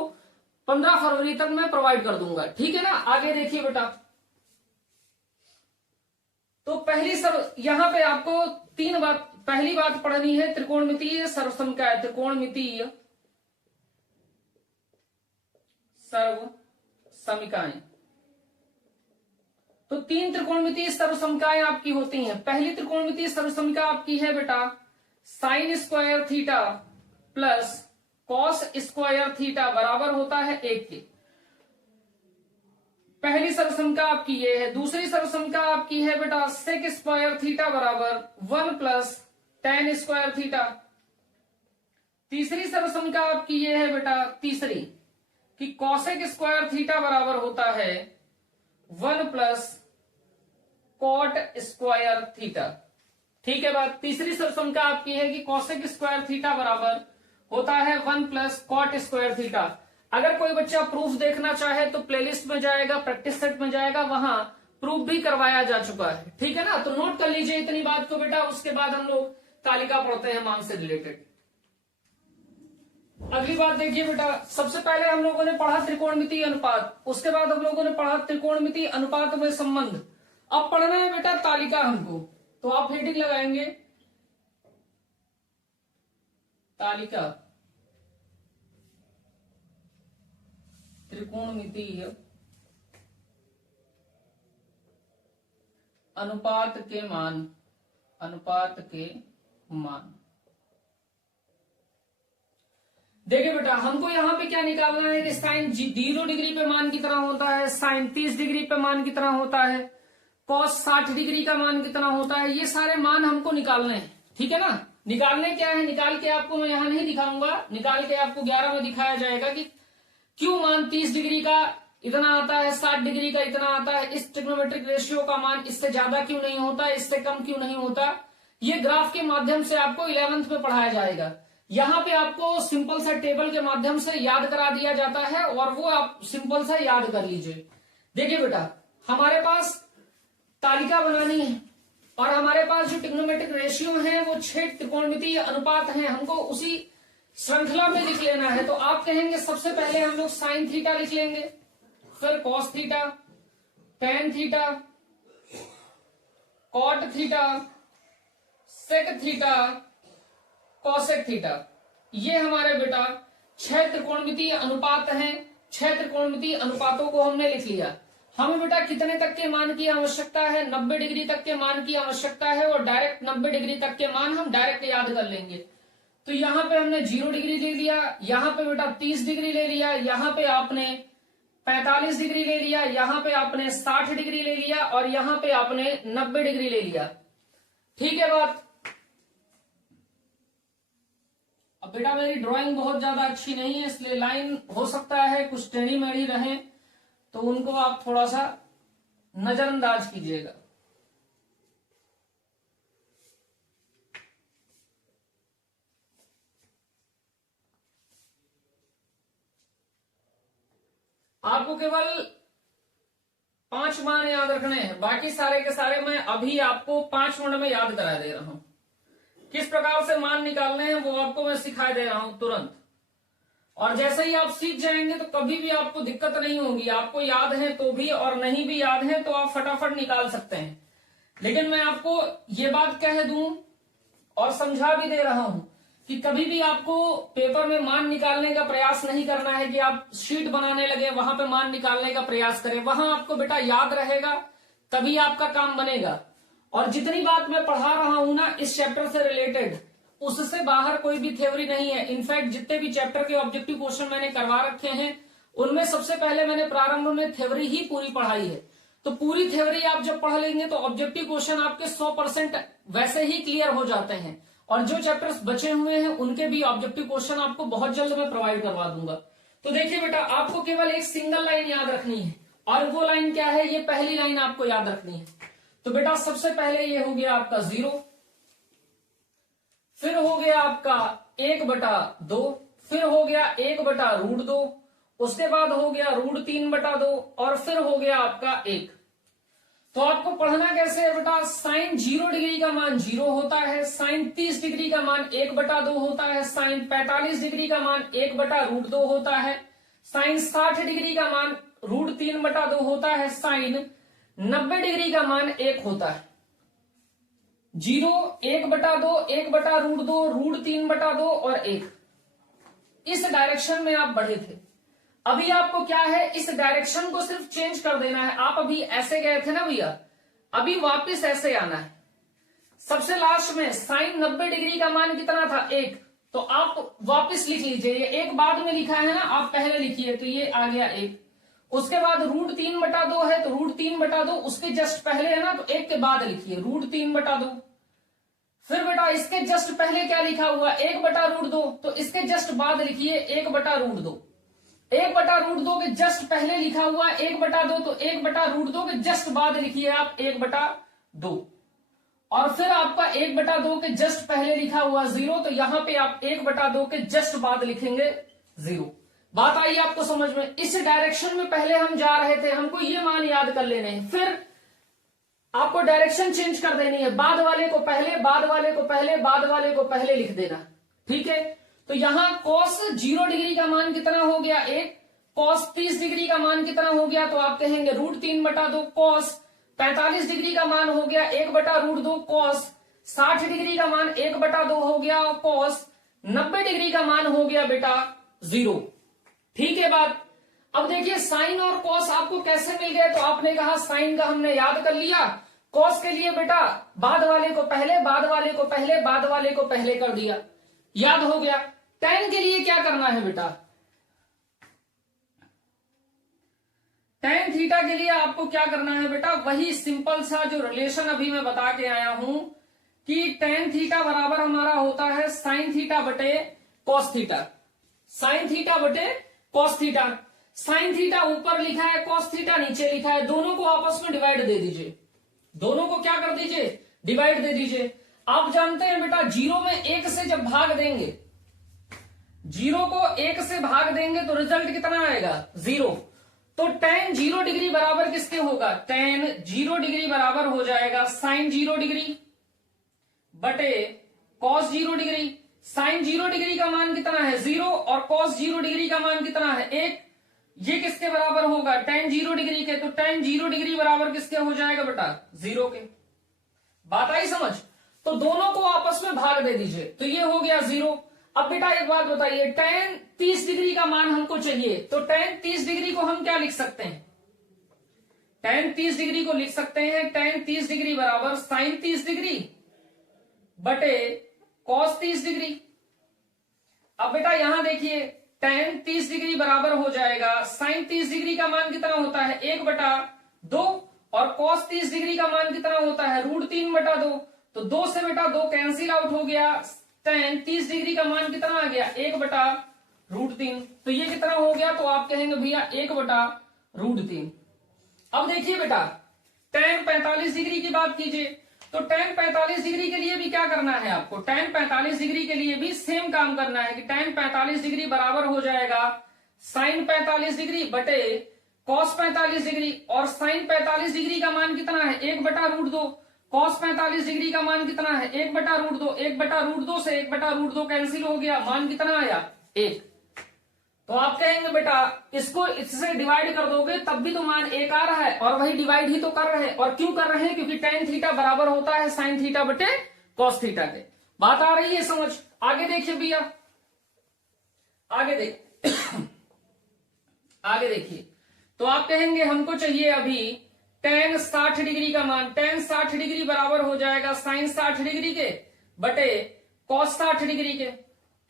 15 फरवरी तक मैं प्रोवाइड कर दूंगा। ठीक है ना? आगे देखिए बेटा, तो यहां पे आपको 3 बात, पहली बात पढ़नी है त्रिकोणमितीय सर्वसमीकाएं, त्रिकोणमितीय सर्वसमीकाएं। तो 3 त्रिकोणमितीय सर्वसमीकाएं आपकी होती हैं। पहली त्रिकोणमितीय सर्वसमीका आपकी है बेटा sine square theta plus cos square theta बराबर होता है 1 के। पहली सर्वसमीका आपकी ये है। दूसरी सर्वसमीका आपकी है बेटा सेक स्क्वायर थीटा बराबर 1 प्लस tan स्क्वायर थीटा। तीसरी सर्वसमीका आपकी ये है बेटा तीसरी कि कॉसेक स्क्वायर थीटा बराबर होता है 1 प्लस कॉट स्क्वायर थीटा। ठीक है बात? तीसरी सर्वसमीका आपकी है कि कॉसेक स्क्वायर थीटा बराबर होता है 1 प्लस कॉट स्क्वायर थीटा। अगर कोई बच्चा प्रूफ देखना चाहे तो प्लेलिस्ट में जाएगा, प्रैक्टिस सेट में जाएगा, वहां प्रूफ भी करवाया जा चुका है। ठीक है ना? तो नोट कर लीजिए इतनी बात को बेटा। उसके बाद हम लोग तालिका पढ़ते हैं मान से रिलेटेड। अगली बात देखिए बेटा, सबसे पहले हम लोगों ने पढ़ा त्रिकोणमितीय अनुपात, उसके बाद हम लोगों ने पढ़ा त्रिकोणमितीय अनुपात में संबंध। अब पढ़ना है बेटा तालिका हमको, तो आप हेडिंग लगाएंगे तालिका त्रिकोणमितीय अनुपात के मान, अनुपात के मान। देखिए बेटा, हमको यहाँ पे क्या निकालना है कि साइन 0 डिग्री पे मान कितना होता है, साइन 30 डिग्री पे मान कितना होता है, कॉस 60 डिग्री का मान कितना होता है, ये सारे मान हमको निकालने हैं। ठीक है ना। निकालने क्या है, निकाल के आपको मैं यहाँ नहीं दिखाऊंगा, निकाल के आपको 11 में दिखाया जाएगा कि क्यों मान 30 डिग्री का इतना आता है, 60 डिग्री का इतना आता है, इस ट्रिग्नोमेट्रिक रेशियो का मान इससे ज्यादा क्यों नहीं होता, इससे कम क्यों नहीं होता। ये ग्राफ के माध्यम से आपको 11th में पढ़ाया जाएगा। यहाँ पे आपको सिंपल सा टेबल के माध्यम से याद करा दिया जाता है और वो आप सिंपल सा याद कर लीजिए। देखिए बेटा, हमारे पास तालिका बनानी है और हमारे पास जो ट्रिग्नोमेट्रिक रेशियो है वो 6 त्रिकोणमितीय अनुपात हैं, हमको उसी श्रृंखला में लिख लेना है। तो आप कहेंगे सबसे पहले हम लोग साइन थीटा लिख लेंगे, फिर cos theta, tan theta, cot theta, sec theta, cosec theta. ये हमारे बेटा 6 त्रिकोणमितीय अनुपात हैं। 6 त्रिकोणमितीय अनुपातों को हमने लिख लिया। हमें बेटा कितने तक के मान की आवश्यकता है, 90 डिग्री तक के मान की आवश्यकता है और डायरेक्ट 90 डिग्री तक के मान हम डायरेक्ट याद कर लेंगे। तो यहाँ पे हमने 0 डिग्री ले लिया, यहाँ पे बेटा 30 डिग्री ले लिया, यहाँ पे आपने 45 डिग्री ले लिया, यहाँ पे आपने 60 डिग्री ले लिया और यहाँ पे आपने 90 डिग्री ले लिया। ठीक है बात। अब बेटा मेरी ड्राइंग बहुत ज्यादा अच्छी नहीं है, इसलिए लाइन हो सकता है कुछ टेढ़ी मेढ़ी रहे, तो उनको आप थोड़ा सा नजरअंदाज कीजिएगा। आपको केवल 5 मान याद रखने हैं, बाकी सारे के सारे मैं अभी आपको 5 मिनट में याद करा दे रहा हूं। किस प्रकार से मान निकालने हैं वो आपको मैं सिखा दे रहा हूं तुरंत। और जैसे ही आप सीख जाएंगे तो कभी भी आपको दिक्कत नहीं होगी। आपको याद है तो भी और नहीं भी याद है तो आप फटाफट निकाल सकते हैं। लेकिन मैं आपको ये बात कह दूं और समझा भी दे रहा हूं कि कभी भी आपको पेपर में मान निकालने का प्रयास नहीं करना है कि आप शीट बनाने लगे वहां पे मान निकालने का प्रयास करें। वहां आपको बेटा याद रहेगा, तभी आपका काम बनेगा। और जितनी बात मैं पढ़ा रहा हूं ना इस चैप्टर से रिलेटेड, उससे बाहर कोई भी थ्योरी नहीं है। इनफैक्ट जितने भी चैप्टर के ऑब्जेक्टिव क्वेश्चन मैंने करवा रखे हैं उनमें सबसे पहले मैंने प्रारंभ में थ्योरी ही पूरी पढ़ाई है। तो पूरी थ्योरी आप जब पढ़ लेंगे तो ऑब्जेक्टिव क्वेश्चन आपके 100% वैसे ही क्लियर हो जाते हैं। और जो चैप्टर्स बचे हुए हैं उनके भी ऑब्जेक्टिव क्वेश्चन आपको बहुत जल्द मैं प्रोवाइड करवा दूंगा। तो देखिए बेटा, आपको केवल एक सिंगल लाइन याद रखनी है और वो लाइन क्या है, ये पहली लाइन आपको याद रखनी है। तो बेटा सबसे पहले ये हो गया आपका 0, फिर हो गया आपका 1/2, फिर हो गया 1/√2, उसके बाद हो गया √3/2 और फिर हो गया आपका 1। तो आपको पढ़ना कैसे है बेटा, साइन 0 डिग्री का मान 0 होता है, साइन 30 डिग्री का मान 1/2 होता है, साइन 45 डिग्री का मान 1/√2 होता है, साइन 60 डिग्री का मान √3/2 होता है, साइन 90 डिग्री का मान 1 होता है। 0, 1/2, 1/√2, √3/2 और 1। इस डायरेक्शन में आप बढ़े थे। अभी आपको क्या है, इस डायरेक्शन को सिर्फ चेंज कर देना है। आप अभी ऐसे गए थे ना भैया, अभी वापस ऐसे आना है। सबसे लास्ट में साइन 90 डिग्री का मान कितना था, 1। तो आप वापस लिख लीजिए, ये 1 बाद में लिखा है ना, आप पहले लिखिए, तो ये आ गया 1। उसके बाद √3/2 है तो √3/2 उसके जस्ट पहले है ना, तो 1 के बाद लिखिए √3/2। फिर बेटा इसके जस्ट पहले क्या लिखा हुआ, 1/√2, तो इसके जस्ट बाद लिखिए 1/√2। 1/√2 के जस्ट पहले लिखा हुआ 1/2, तो 1/√2 के जस्ट बाद लिखिए आप 1/2। और फिर आपका 1/2 के जस्ट पहले लिखा हुआ 0, तो यहां पे आप 1/2 के जस्ट बाद लिखेंगे 0। बात आई आपको समझ में। इस डायरेक्शन में पहले हम जा रहे थे, हमको ये मान याद कर लेने हैं। फिर आपको डायरेक्शन चेंज कर देनी है, बाद वाले को पहले, बाद वाले को पहले, बाद वाले को पहले लिख देना। ठीक है, तो यहां cos 0 डिग्री का मान कितना हो गया 1, cos 30 डिग्री का मान कितना हो गया, तो आप कहेंगे √3/2, cos 45 डिग्री का मान हो गया 1/√2, cos 60 डिग्री का मान 1/2 हो गया, और cos 90 डिग्री का मान हो गया बेटा 0। ठीक है बात। अब देखिए साइन और कॉस आपको कैसे मिल गए, तो आपने कहा साइन का हमने याद कर लिया, कॉस के लिए बेटा बाद वाले को पहले, बाद वाले को पहले, बाद वाले को पहले कर दिया, याद हो गया। tan के लिए क्या करना है बेटा, tan थीटा के लिए आपको क्या करना है बेटा, वही सिंपल सा जो रिलेशन अभी मैं बता के आया हूं कि tan थीटा बराबर हमारा होता है साइन थीटा बटे कॉस थीटा, साइन थीटा बटे कॉस थीटा। साइन थीटा ऊपर लिखा है, कॉस थीटा नीचे लिखा है, दोनों को आपस में डिवाइड दे दीजिए, दोनों को क्या कर दीजिए, डिवाइड दे दीजिए। आप जानते हैं बेटा 0 में 1 से जब भाग देंगे, 0 को 1 से भाग देंगे तो रिजल्ट कितना आएगा 0। तो tan 0 डिग्री बराबर किसके होगा, tan 0 डिग्री बराबर हो जाएगा साइन 0 डिग्री बटे cos 0 डिग्री। साइन 0 डिग्री का मान कितना है 0 और cos 0 डिग्री का मान कितना है 1, ये किसके बराबर होगा tan 0 डिग्री के, तो tan 0 डिग्री बराबर किसके हो जाएगा बेटा 0 के। बात आई समझ, तो दोनों को आपस में भाग दे दीजिए, तो ये हो गया 0। अब बेटा एक बात बताइए, tan 30 डिग्री का मान हमको चाहिए, तो tan 30 डिग्री को हम क्या लिख सकते हैं, tan 30 डिग्री को लिख सकते हैं tan 30 डिग्री बराबर साइन 30 डिग्री बटे cos 30 डिग्री। अब बेटा यहां देखिए tan 30 डिग्री बराबर हो जाएगा साइन 30 डिग्री का मान कितना होता है 1/2 और cos 30 डिग्री का मान कितना होता है √3/2, तो 2 से बेटा 2 कैंसिल आउट हो गया, tan 30 डिग्री का मान कितना आ गया 1/√3, तो ये कितना हो गया, तो आप कहेंगे भैया 1/√3। अब देखिए बेटा tan 45 डिग्री की बात कीजिए, तो tan 45 डिग्री के लिए भी क्या करना है आपको, tan 45 डिग्री के लिए भी सेम काम करना है कि tan 45 डिग्री बराबर हो जाएगा साइन 45 डिग्री बटे cos 45 डिग्री, और साइन 45 डिग्री का मान कितना है 1/√2, cos 45 डिग्री का मान कितना है 1/√2, 1/√2 से 1/√2 कैंसिल हो गया, मान कितना आया 1। तो आप कहेंगे बेटा इसको इससे डिवाइड कर दोगे तब भी तो मान 1 आ रहा है, और वही डिवाइड ही तो कर रहे हैं, और क्यों कर रहे हैं, क्योंकि tan थीटा बराबर होता है साइन थीटा बटे cos थीटा के। बात आ रही है समझ। आगे देखिए भैया, आगे आगे देखिए, तो आप कहेंगे हमको चाहिए अभी tan 60 डिग्री का मान, tan 60 डिग्री बराबर हो जाएगा साइन 60 डिग्री के बटे cos 60 डिग्री के।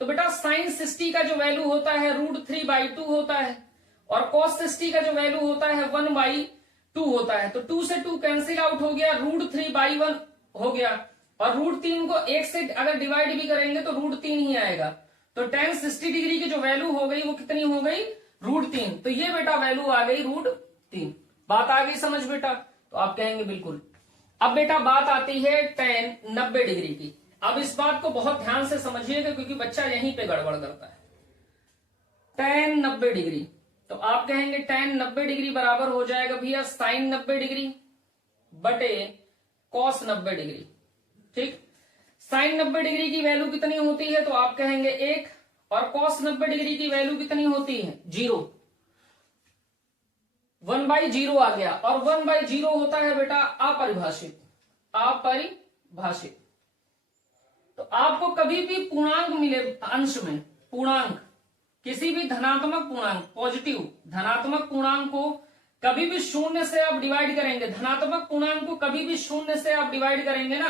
तो बेटा साइन 60 का जो वैल्यू होता है √3/2 होता है, और cos 60 का जो वैल्यू होता है 1/2 होता है, तो 2 से 2 कैंसिल आउट हो गया, √3/1 हो गया, और √3 को 1 से अगर डिवाइड भी करेंगे तो √3 ही आएगा, तो tan 60 डिग्री की जो वैल्यू हो गई वो कितनी हो गई √3, तो ये बेटा वैल्यू आ गई √3। बात आ गई समझ बेटा, तो आप कहेंगे बिल्कुल। अब बेटा बात आती है tan 90 डिग्री की। अब इस बात को बहुत ध्यान से समझिएगा क्योंकि बच्चा यहीं पे गड़बड़ करता है। tan 90 डिग्री, तो आप कहेंगे tan 90 डिग्री बराबर हो जाएगा भैया साइन 90 डिग्री बटे cos 90 डिग्री। ठीक, साइन 90 डिग्री की वैल्यू कितनी होती है, तो आप कहेंगे 1, और cos 90 डिग्री की वैल्यू कितनी होती है 0, 1/0 आ गया, और 1/0 होता है बेटा अपरिभाषित, अपरिभाषित। तो आपको कभी भी पूर्णांक मिले अंश में, पूर्णांक किसी भी धनात्मक पूर्णांक, पॉजिटिव धनात्मक पूर्णांक को कभी भी 0 से आप डिवाइड करेंगे, धनात्मक पूर्णांक को कभी भी 0 से आप डिवाइड करेंगे ना,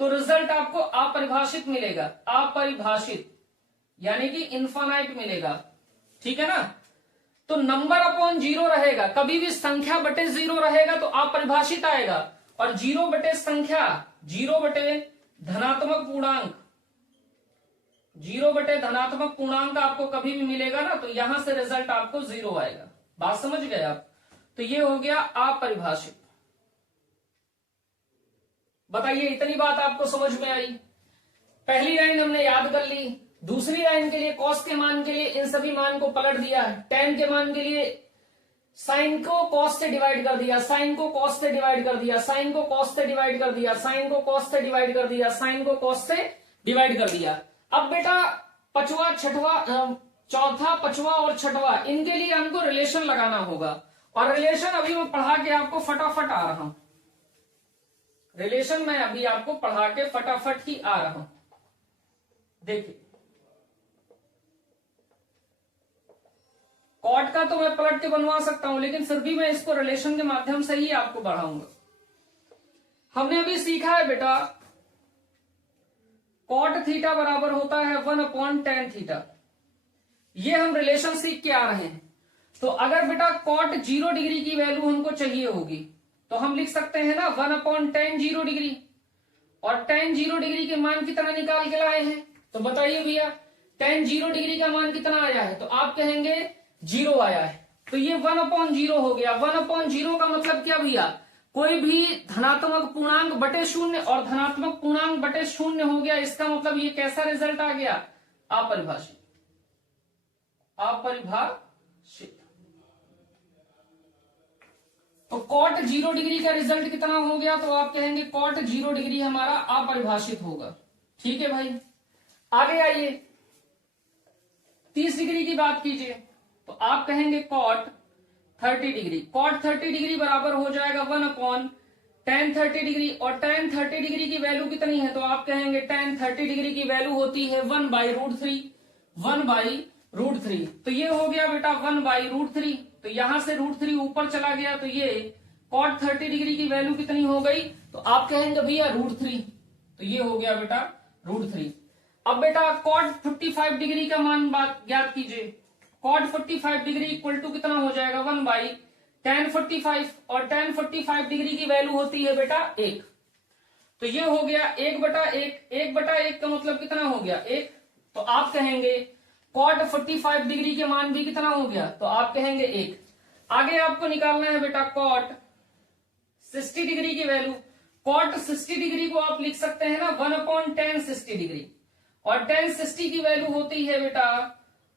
तो रिजल्ट आपको अपरिभाषित मिलेगा, अपरिभाषित यानी कि इनफाइनाइट मिलेगा। ठीक है ना, तो नंबर अपॉन 0 रहेगा, कभी भी संख्या बटे 0 रहेगा तो अपरिभाषित आएगा, और 0 बटे संख्या, 0 बटे धनात्मक पूर्णांक, 0 बटे धनात्मक पूर्णांक आपको कभी भी मिलेगा ना, तो यहां से रिजल्ट आपको 0 आएगा। बात समझ गए आप, तो ये हो गया अपरिभाषित। बताइए इतनी बात आपको समझ में आई। पहली लाइन हमने याद कर ली, दूसरी लाइन के लिए cos के मान के लिए इन सभी मान को पलट दिया, tan के मान के लिए साइन को cos से डिवाइड कर दिया, साइन को cos से डिवाइड कर दिया, साइन को cos से डिवाइड कर दिया, साइन को cos से डिवाइड कर दिया, साइन को cos से डिवाइड कर दिया। अब बेटा पांचवा छठवा चौथा पांचवा और छठवा, इनके लिए हमको रिलेशन लगाना होगा। और रिलेशन अभी मैं पढ़ा के आपको फटाफट आ रहा हूं, रिलेशन मैं अभी आपको पढ़ा के फटाफट ही आ रहा हूं। देखिए कॉट का तो मैं पलट के बनवा सकता हूं, लेकिन फिर भी मैं इसको रिलेशन के माध्यम से ही आपको बढ़ाऊंगा। हमने अभी सीखा है बेटा कॉट थीटा बराबर होता है 1/tan थीटा। ये हम रिलेशन सीख के आ रहे हैं। तो अगर बेटा कॉट 0 डिग्री की वैल्यू हमको चाहिए होगी तो हम लिख सकते हैं ना 1/tan 0 डिग्री। और tan 0 डिग्री के मान कितना निकाल के लाए हैं, तो बताइए भैया tan 0 डिग्री का मान कितना आया है, तो आप कहेंगे 0 आया है। तो ये 1/0 हो गया। 1/0 का मतलब क्या भैया, कोई भी धनात्मक पूर्णांक बटे 0 और धनात्मक पूर्णांक बटे 0 हो गया। इसका मतलब ये कैसा रिजल्ट आ गया, अपरिभाषित। अपरिभाषित। तो कॉट 0 डिग्री का रिजल्ट कितना हो गया, तो आप कहेंगे कॉट 0 डिग्री हमारा अपरिभाषित होगा। ठीक है भाई, आगे आइए 30 डिग्री की बात कीजिए, तो आप कहेंगे कॉट 30 डिग्री। कॉट 30 डिग्री बराबर हो जाएगा 1/tan 30 डिग्री। और tan 30 डिग्री की वैल्यू कितनी है, तो आप कहेंगे tan 30 डिग्री की वैल्यू होती है 1/√3। 1/√3। तो ये हो गया बेटा 1/√3। तो यहां से √3 ऊपर चला गया, तो ये cot 30 डिग्री की वैल्यू कितनी हो गई, तो आप कहेंगे भैया √3। तो ये हो गया बेटा √3। अब बेटा cot 45 डिग्री का मान ज्ञात कीजिए। cot 45 डिग्री इक्वल टू कितना हो जाएगा 1/tan 45। और tan 45 डिग्री की वैल्यू होती है बेटा 1। तो ये हो गया 1/1। 1/1 का मतलब कितना हो गया 1। तो आप कहेंगे cot 45 डिग्री के मान भी कितना हो गया, तो आप कहेंगे 1। आगे आपको निकालना है बेटा cot 60 डिग्री की वैल्यू। cot 60 डिग्री को आप लिख सकते हैं ना 1/tan 60 डिग्री। और tan 60 की वैल्यू होती है बेटा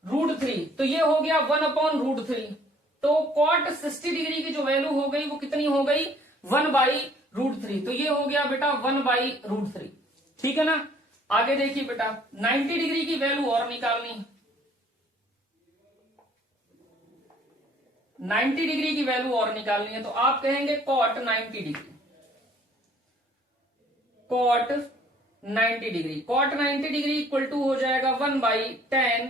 √3। तो ये हो गया 1/√3। तो cot 60 डिग्री की जो वैल्यू हो गई वो कितनी हो गई 1/√3। तो ये हो गया बेटा 1/√3। ठीक है ना। आगे देखिए बेटा 90 डिग्री की वैल्यू और निकालनी है। 90 डिग्री की वैल्यू और निकालनी है, तो आप कहेंगे cot 90 degree. cot 90 degree. cot 90 degree equal to हो जाएगा 1/tan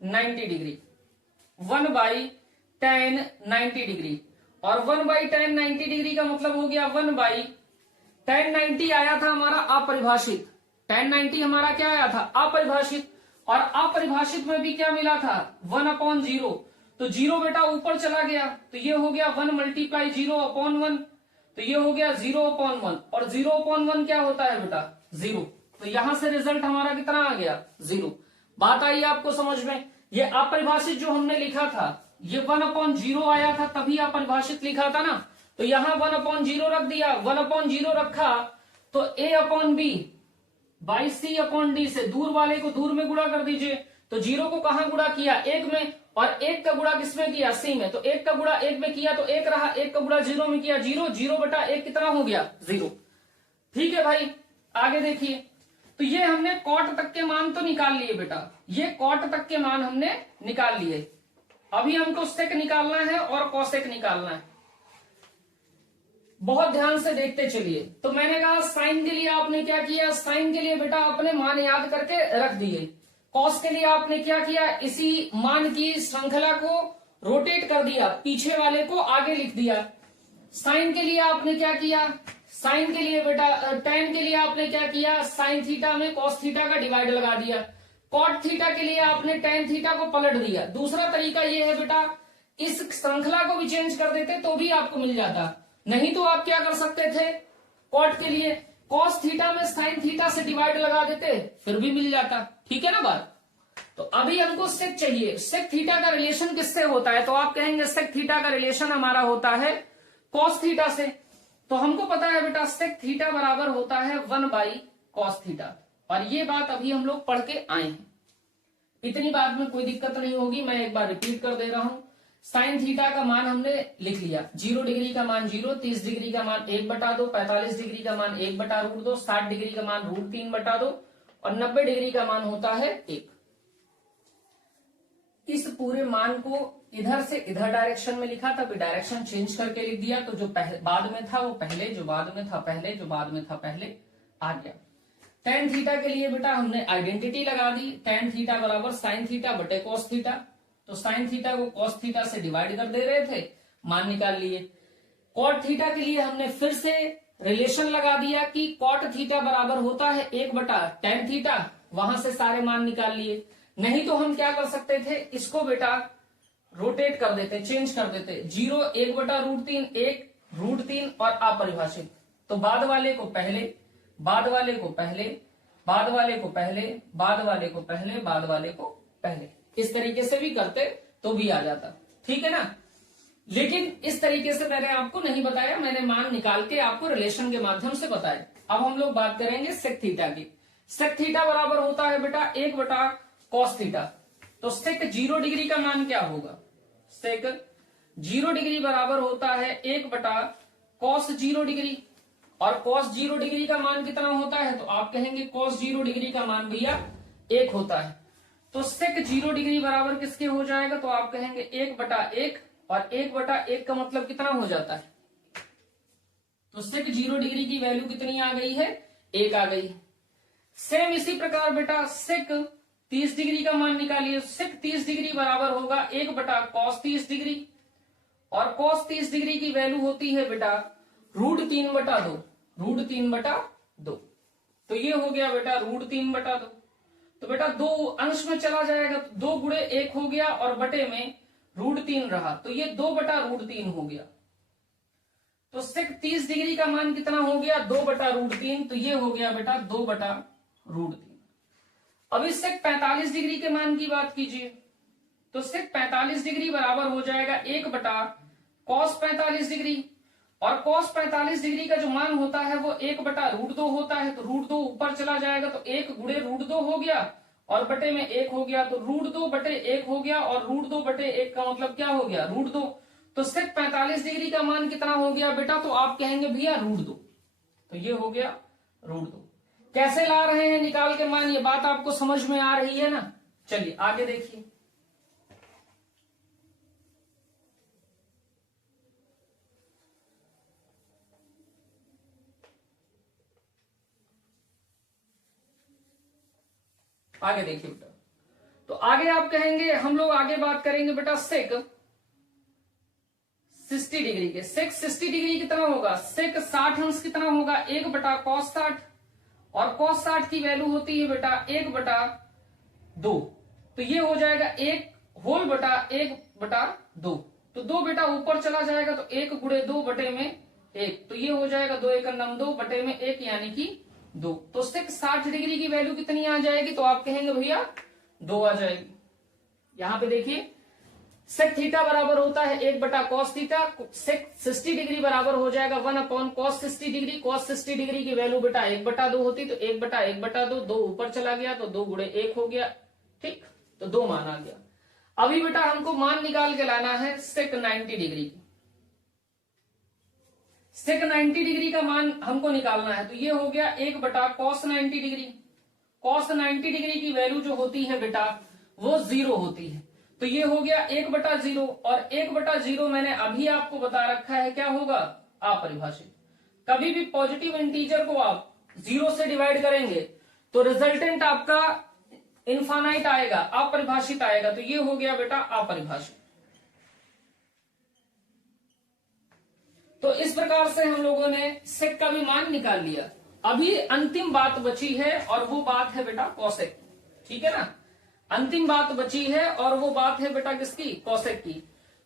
90 डिग्री। 1/tan 90 degree. और 1/tan 90 डिग्री का मतलब हो गया 1/tan 90 आया था हमारा अपरिभाषित। tan 90 हमारा क्या आया था अपरिभाषित। और अपरिभाषित में भी क्या मिला था 1/0। तो 0 बेटा ऊपर चला गया, तो ये हो गया 1 × 0/1। तो ये हो गया 0/1। और 0/1 क्या होता है बेटा 0। तो यहां से रिजल्ट हमारा कितना आ गया 0। बात आई आपको समझ में। ये अपरिभाषित जो हमने लिखा था ये 1/0 आया था, तभी अपरिभाषित लिखा था ना। तो यहां 1/0 रख दिया। 1/0 रखा तो a/b/c/d से दूर वाले को दूर में गुणा कर दीजिए। तो 0 को कहां गुणा किया 1 में, और 1 का गुणा किसमें किया c में। तो 1 का गुणा 1 में किया तो 1 रहा, 1 का गुणा 0 में किया 0। 0/1 कितना हो गया 0। ठीक है भाई, आगे देखिए। तो ये हमने cot तक के मान तो निकाल लिए बेटा, ये cot तक के मान हमने निकाल लिए। अभी हमको sec निकालना है और cosec निकालना है। बहुत ध्यान से देखते चलिए। तो मैंने कहा साइन के लिए आपने क्या किया, साइन के लिए बेटा आपने मान याद करके रख दिए। कॉस के लिए आपने क्या किया, इसी मान की श्रृंखला को रोटेट कर दिया, पीछे वाले को आगे लिख दिया। साइन के लिए आपने क्या किया, साइन के लिए बेटा tan के लिए आपने क्या किया, साइन थीटा में कॉस थीटा का डिवाइड लगा दिया। कॉट थीटा के लिए आपने tan थीटा को पलट दिया। दूसरा तरीका ये है बेटा, इस श्रृंखला को भी चेंज कर देते तो भी आपको मिल जाता। नहीं तो आप क्या कर सकते थे, कॉट के लिए कॉस थीटा में साइन थीटा से डिवाइड लगा देते, फिर भी मिल जाता। ठीक है ना बात। तो अभी हमको सेक चाहिए। सेक थीटा का रिलेशन किससे होता है, तो आप कहेंगे सेक थीटा का रिलेशन हमारा होता है कॉस थीटा से। तो हमको पता है बेटा सेक थीटा बराबर होता है 1/cos थीटा। और ये बात अभी हम लोग पढ़ के आए हैं, इतनी बात में कोई दिक्कत नहीं होगी। मैं एक बार रिपीट कर दे रहा हूं। साइन थीटा का मान हमने लिख लिया, 0 डिग्री का मान 0, 30 डिग्री का मान 1/2, 45 डिग्री का मान 1/√2, 60 डिग्री का मान √3/2 और 90 डिग्री का मान होता है 1। इस पूरे मान को इधर से इधर डायरेक्शन में लिखा था, डायरेक्शन चेंज करके लिख दिया, तो जो बाद में था वो पहले, जो बाद में था पहले, जो बाद में था पहले आ गया। tan थीटा के लिए बेटा हमने आइडेंटिटी लगा दी, tan थीटा बराबर sin थीटा बटे cos थीटा। तो sin थीटा को cos थीटा से डिवाइड कर दे रहे थे, मान निकाल लिए। cot थीटा के लिए हमने फिर से रिलेशन लगा दिया कि cot थीटा बराबर होता है 1 बटा tan थीटा, वहां से सारे मान निकाल लिए। नहीं तो हम क्या कर सकते थे, इसको बेटा रोटेट कर देते, चेंज कर देते, 0 1 बटा √3, 1 √3 और अपरिभाषित। तो बाद वाले को पहले, बाद वाले को पहले, बाद वाले को पहले, बाद वाले को पहले, बाद वाले को पहले, इस तरीके से भी करते तो भी आ जाता। ठीक है ना। लेकिन इस तरीके से मैंने आपको नहीं बताया, मैंने मान निकाल के आपको रिलेशन के माध्यम से बताया। अब हम लोग बात करेंगे सेक थीटा की। सेक थीटा बराबर होता है बेटा 1 बटा cos थीटा। तो सेक 0 डिग्री का मान क्या होगा, सेक 0 डिग्री बराबर होता है 1 बटा cos 0 डिग्री। और cos 0 डिग्री का मान कितना होता है, तो आप कहेंगे cos 0 डिग्री का मान भैया 1 होता है। तो सेक 0 डिग्री बराबर किसके हो जाएगा, तो आप कहेंगे 1 बटा 1, और 1 बटा 1 का मतलब कितना हो जाता है, तो सेक 0 डिग्री की वैल्यू कितनी आ गई है, 1 आ गई। सेम इसी प्रकार बेटा सेक 30 डिग्री का मान निकालिए। सेक 30 डिग्री बराबर होगा 1 बटा cos 30 डिग्री, और cos 30 डिग्री की वैल्यू होती है बेटा √3 बटा 2, √3 बटा 2। तो ये हो गया बेटा √3 बटा 2। तो बेटा 2 अंश में चला जाएगा, तो 2 गुणे 1 हो गया और बटे में √3 रहा, तो ये 2 बटा √3 हो गया। तो सेक 30 डिग्री का मान कितना हो गया, 2 बटा √3, तो ये हो गया बेटा 2 बटा √3। अब इस सेक 45 डिग्री के मान की बात कीजिए, तो सेक 45 डिग्री बराबर हो जाएगा 1 बटा cos 45 डिग्री, और cos 45 डिग्री का जो मान होता है वो 1 बटा √2 होता है। तो √2 ऊपर चला जाएगा, तो 1 गुणे √2 हो गया और बटे में 1 हो गया, तो √2 बटे 1 हो गया, और √2 बटे 1 का मतलब क्या हो गया, √2। तो सेक 45 डिग्री का मान कितना हो गया बेटा, तो आप कहेंगे भैया √2। तो ये हो गया √2। कैसे ला रहे हैं निकाल के मान, ये बात आपको समझ में आ रही है ना। चलिए आगे देखिए। आगे देखिए बेटा, तो आगे आप कहेंगे, हम लोग आगे बात करेंगे बेटा सेक 60 डिग्री के। सेक 60 डिग्री कितना होगा, सेक 60 अंश कितना होगा, 1 बटा cos 60, और cos 60 की वैल्यू होती है बेटा 1 बटा 2। तो ये हो जाएगा 1 होल बटा 1 बटा 2। तो 2 बेटा ऊपर चला जाएगा, तो 1 गुणे 2 बटे में 1, तो ये हो जाएगा 2 × 9 2 बटे में 1 यानी कि 2। तो सेक 60 डिग्री की वैल्यू कितनी आ जाएगी, तो आप कहेंगे भैया 2 आ जाएगी। यहां पे देखिए सेक थीटा बराबर होता है 1 बटा cos थीटा। सेक 60 डिग्री बराबर हो जाएगा 1 upon cos 60 degree. cos 60 degree की वैल्यू बेटा 1 बटा 2 होती, तो 1 बटा 1 बटा 2, 2 ऊपर चला गया तो 2 गुणे 1 हो गया। ठीक, तो 2 मान आ गया। अभी बेटा हमको मान निकाल के लाना है सेक 90 डिग्री की। सेक 90 डिग्री का मान हमको निकालना है, तो ये हो गया 1 बटा cos 90 डिग्री। cos 90 डिग्री की वैल्यू जो होती है बेटा वो 0 होती है, तो ये हो गया 1 बटा 0, और 1 बटा 0 मैंने अभी आपको बता रखा है क्या होगा, अपरिभाषित। कभी भी पॉजिटिव इंटीजर को आप 0 से डिवाइड करेंगे तो रिजल्टेंट आपका इनफाइनाइट आएगा, अपरिभाषित आएगा। तो ये हो गया बेटा अपरिभाषित। तो इस प्रकार से हम लोगों ने सेक का भी मान निकाल लिया। अभी अंतिम बात बची है, और वो बात है बेटा कॉसेक। ठीक है ना, अंतिम बात बची है और वो बात है बेटा किसकी, कॉसेक की।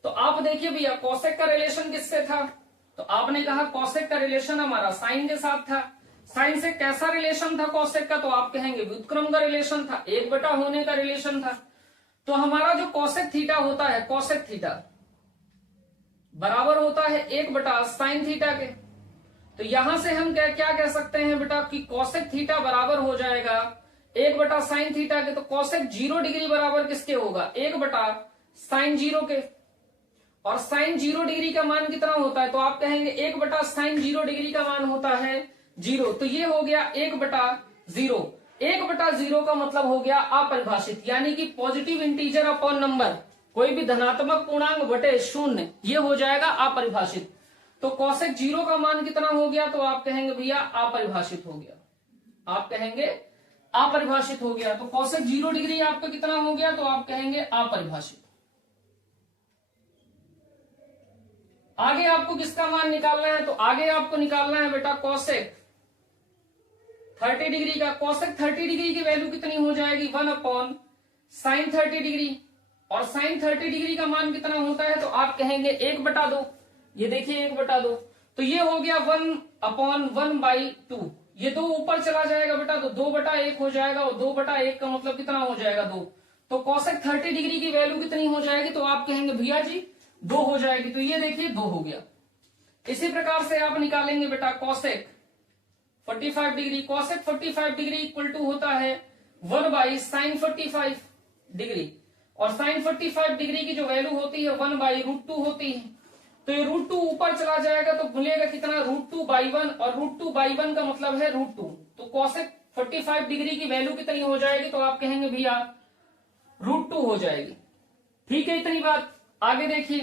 तो आप देखिए भैया कॉसेक का रिलेशन किससे था, तो आपने कहा कॉसेक का रिलेशन हमारा साइन के साथ था। साइन से कैसा रिलेशन था कॉसेक का, तो आप कहेंगे व्युत्क्रम का रिलेशन था, 1 बटा होने का रिलेशन था। तो हमारा जो कॉसेक थीटा होता है, कॉसेक थीटा बराबर होता है 1 बटा साइन थीटा के। तो यहां से हम क्या कह सकते हैं बेटा कि कॉसेक थीटा बराबर हो जाएगा 1 बटा साइन थीटा के। तो कॉसेक 0 डिग्री बराबर किसके होगा, 1 बटा साइन 0 के। और साइन 0 डिग्री का मान कितना होता है, तो आप कहेंगे 1 बटा साइन 0 डिग्री का मान होता है 0। तो ये हो गया 1 बटा 0। 1/0 का मतलब हो गया अपरिभाषित, यानी कि पॉजिटिव इंटीजर अपॉन नंबर, कोई भी धनात्मक पूर्णांक बटे 0, ये हो जाएगा अपरिभाषित। तो cosec 0 का मान कितना हो गया, तो आप कहेंगे भैया अपरिभाषित हो गया, आप कहेंगे अपरिभाषित हो गया। तो cosec 0 डिग्री आपका कितना हो गया, तो आप कहेंगे अपरिभाषित। आगे आपको किसका मान निकालना है, तो आगे आपको निकालना है बेटा cosec 30 डिग्री का। cosec 30 डिग्री की वैल्यू कितनी हो जाएगी, 1/sin 30 डिग्री, और sin 30 डिग्री का मान कितना होता है, तो आप कहेंगे 1/2। ये देखिए 1/2, तो ये हो गया 1/1/2। ये 2 ऊपर चला जाएगा बेटा, तो 2/1 हो जाएगा, और 2/1 का मतलब कितना हो जाएगा, 2। तो cosec 30 डिग्री की वैल्यू कितनी हो जाएगी, तो आप कहेंगे भैया जी 2 हो जाएगी। तो ये देखिए 2 हो गया। इसी प्रकार से आप निकालेंगे बेटा cosec 45 degree. cosec 45 degree equal to होता है 1/sin 45 डिग्री, और sin 45 डिग्री की जो वैल्यू होती है 1/√2 होती है। तो ये √2 ऊपर चला जाएगा, तो मिलेगा कितना, √2/1, और √2/1 का मतलब है √2। तो cosec 45 डिग्री की वैल्यू कितनी हो जाएगी, तो आप कहेंगे भैया √2 हो जाएगी। ठीक है, इतनी बात। आगे देखिए,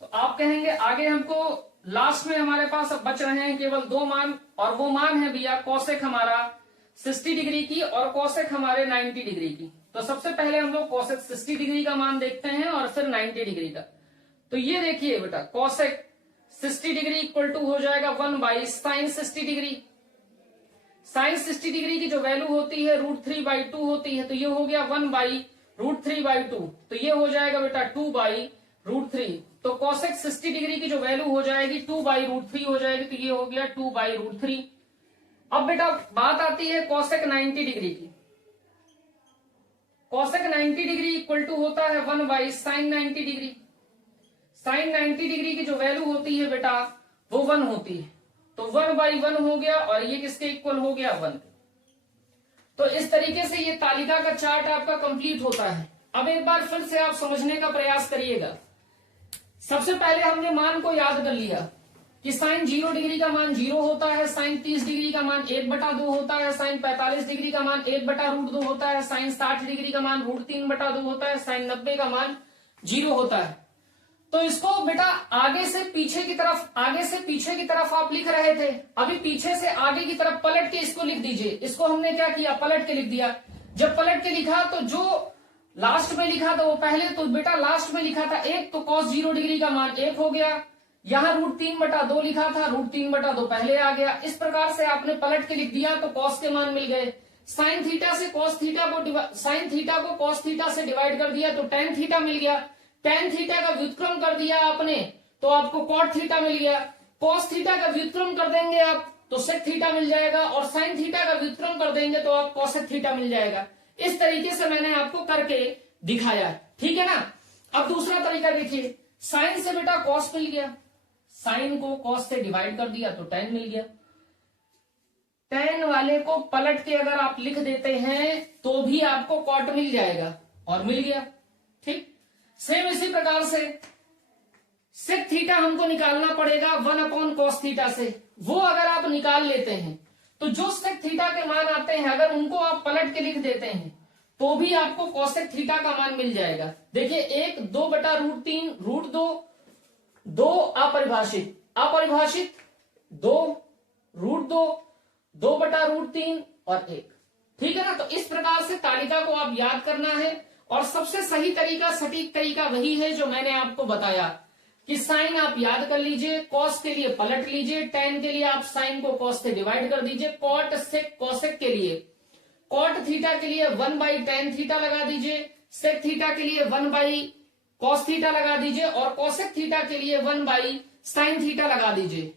तो आप कहेंगे आगे हमको लास्ट में हमारे पास अब बच रहे हैं केवल 2 मान, और वो मान है भैया cosec हमारा 60 डिग्री की और cosec हमारे 90 डिग्री की। तो सबसे पहले हम लोग cosec 60 डिग्री का मान देखते हैं और फिर 90 डिग्री का। तो ये देखिए बेटा cosec 60 डिग्री इक्वल टू हो जाएगा 1/sin 60 डिग्री। sin 60 डिग्री की जो वैल्यू होती है √3/2 होती है, तो ये हो गया 1/√3/2। तो ये हो जाएगा बेटा 2/√3। तो cosec 60 डिग्री की जो वैल्यू हो जाएगी 2/√3 हो जाएगी, तो ये हो गया 2/√3। अब बेटा बात आती है cosec 90 डिग्री की। cosec 90 डिग्री इक्वल टू होता है 1/sin 90 डिग्री। sin 90 डिग्री की जो वैल्यू होती है बेटा वो 1 होती है, तो 1/1 हो गया, और ये किसके इक्वल हो गया, 1। तो इस तरीके से ये तालिका का चार्ट आपका कंप्लीट होता है। अब एक बार फिर से आप समझने का प्रयास करिएगा। सबसे पहले हमने मान को याद कर लिया कि sin 0 डिग्री का मान 0 होता है, sin 30 डिग्री का मान 1/2 होता है, sin 45 डिग्री का मान 1/√2 होता है, sin 60 डिग्री का मान √3/2 होता है, sin 90 का मान 0 होता है। तो इसको बेटा आगे से पीछे की तरफ आप लिख रहे थे, अभी पीछे से आगे की तरफ पलट के इसको लिख दीजिए। इसको हमने क्या किया, पलट के लिख दिया। जब पलट के लिखा तो जो लास्ट में लिखा था वो पहले, तो बेटा लास्ट में लिखा था 1, तो cos 0 डिग्री का मान 1 हो गया। यहाँ √3/2 लिखा था, √3/2 पहले आ गया। इस प्रकार से आपने पलट के लिख दिया तो cos के मान मिल गए। sin थीटा से cos थीटा को sin थीटा को cos थीटा से डिवाइड कर दिया तो tan थीटा मिल गया। tan थीटा का व्युत्क्रम कर दिया आपने तो आपको cot थीटा मिल गया। cos थीटा का व्युत्क्रम कर देंगे आप तो sec थीटा मिल जाएगा, और sin थीटा का व्युत्क्रम कर देंगे तो आप cosec थीटा मिल जाएगा। इस तरीके से मैंने आपको करके दिखाया, ठीक है ना। अब दूसरा तरीका देखिए, sin से बेटा cos मिल गया, sin को cos से डिवाइड कर दिया तो tan मिल गया। tan वाले को पलट के अगर आप लिख देते हैं तो भी आपको cot मिल जाएगा, और मिल गया, ठीक। सेम इसी प्रकार से sec थीटा हमको निकालना पड़ेगा 1/cos थीटा से। वो अगर आप निकाल लेते हैं तो जो sec थीटा के मान आते हैं अगर उनको आप पलट के लिख देते हैं तो भी आपको cosec थीटा का मान मिल जाएगा। देखिए 1 2/√3 √2, 2 अपरिभाषित 2 √2, 2/√3 और 1, ठीक है ना। तो इस प्रकार से तालिका को आप याद करना है, और सबसे सही तरीका, सटीक तरीका वही है जो मैंने आपको बताया कि साइन आप याद कर लीजिए, cos के लिए पलट लीजिए, tan के लिए आप साइन को cos से डिवाइड कर दीजिए, cot sec cosec के लिए cot थीटा के लिए 1/tan थीटा लगा दीजिए, sec थीटा के लिए 1/cos थीटा लगा दीजिए, और cosec थीटा के लिए 1/sin थीटा लगा दीजिए,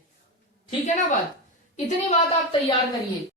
ठीक है ना बात। इतनी बात आप तैयार करिए।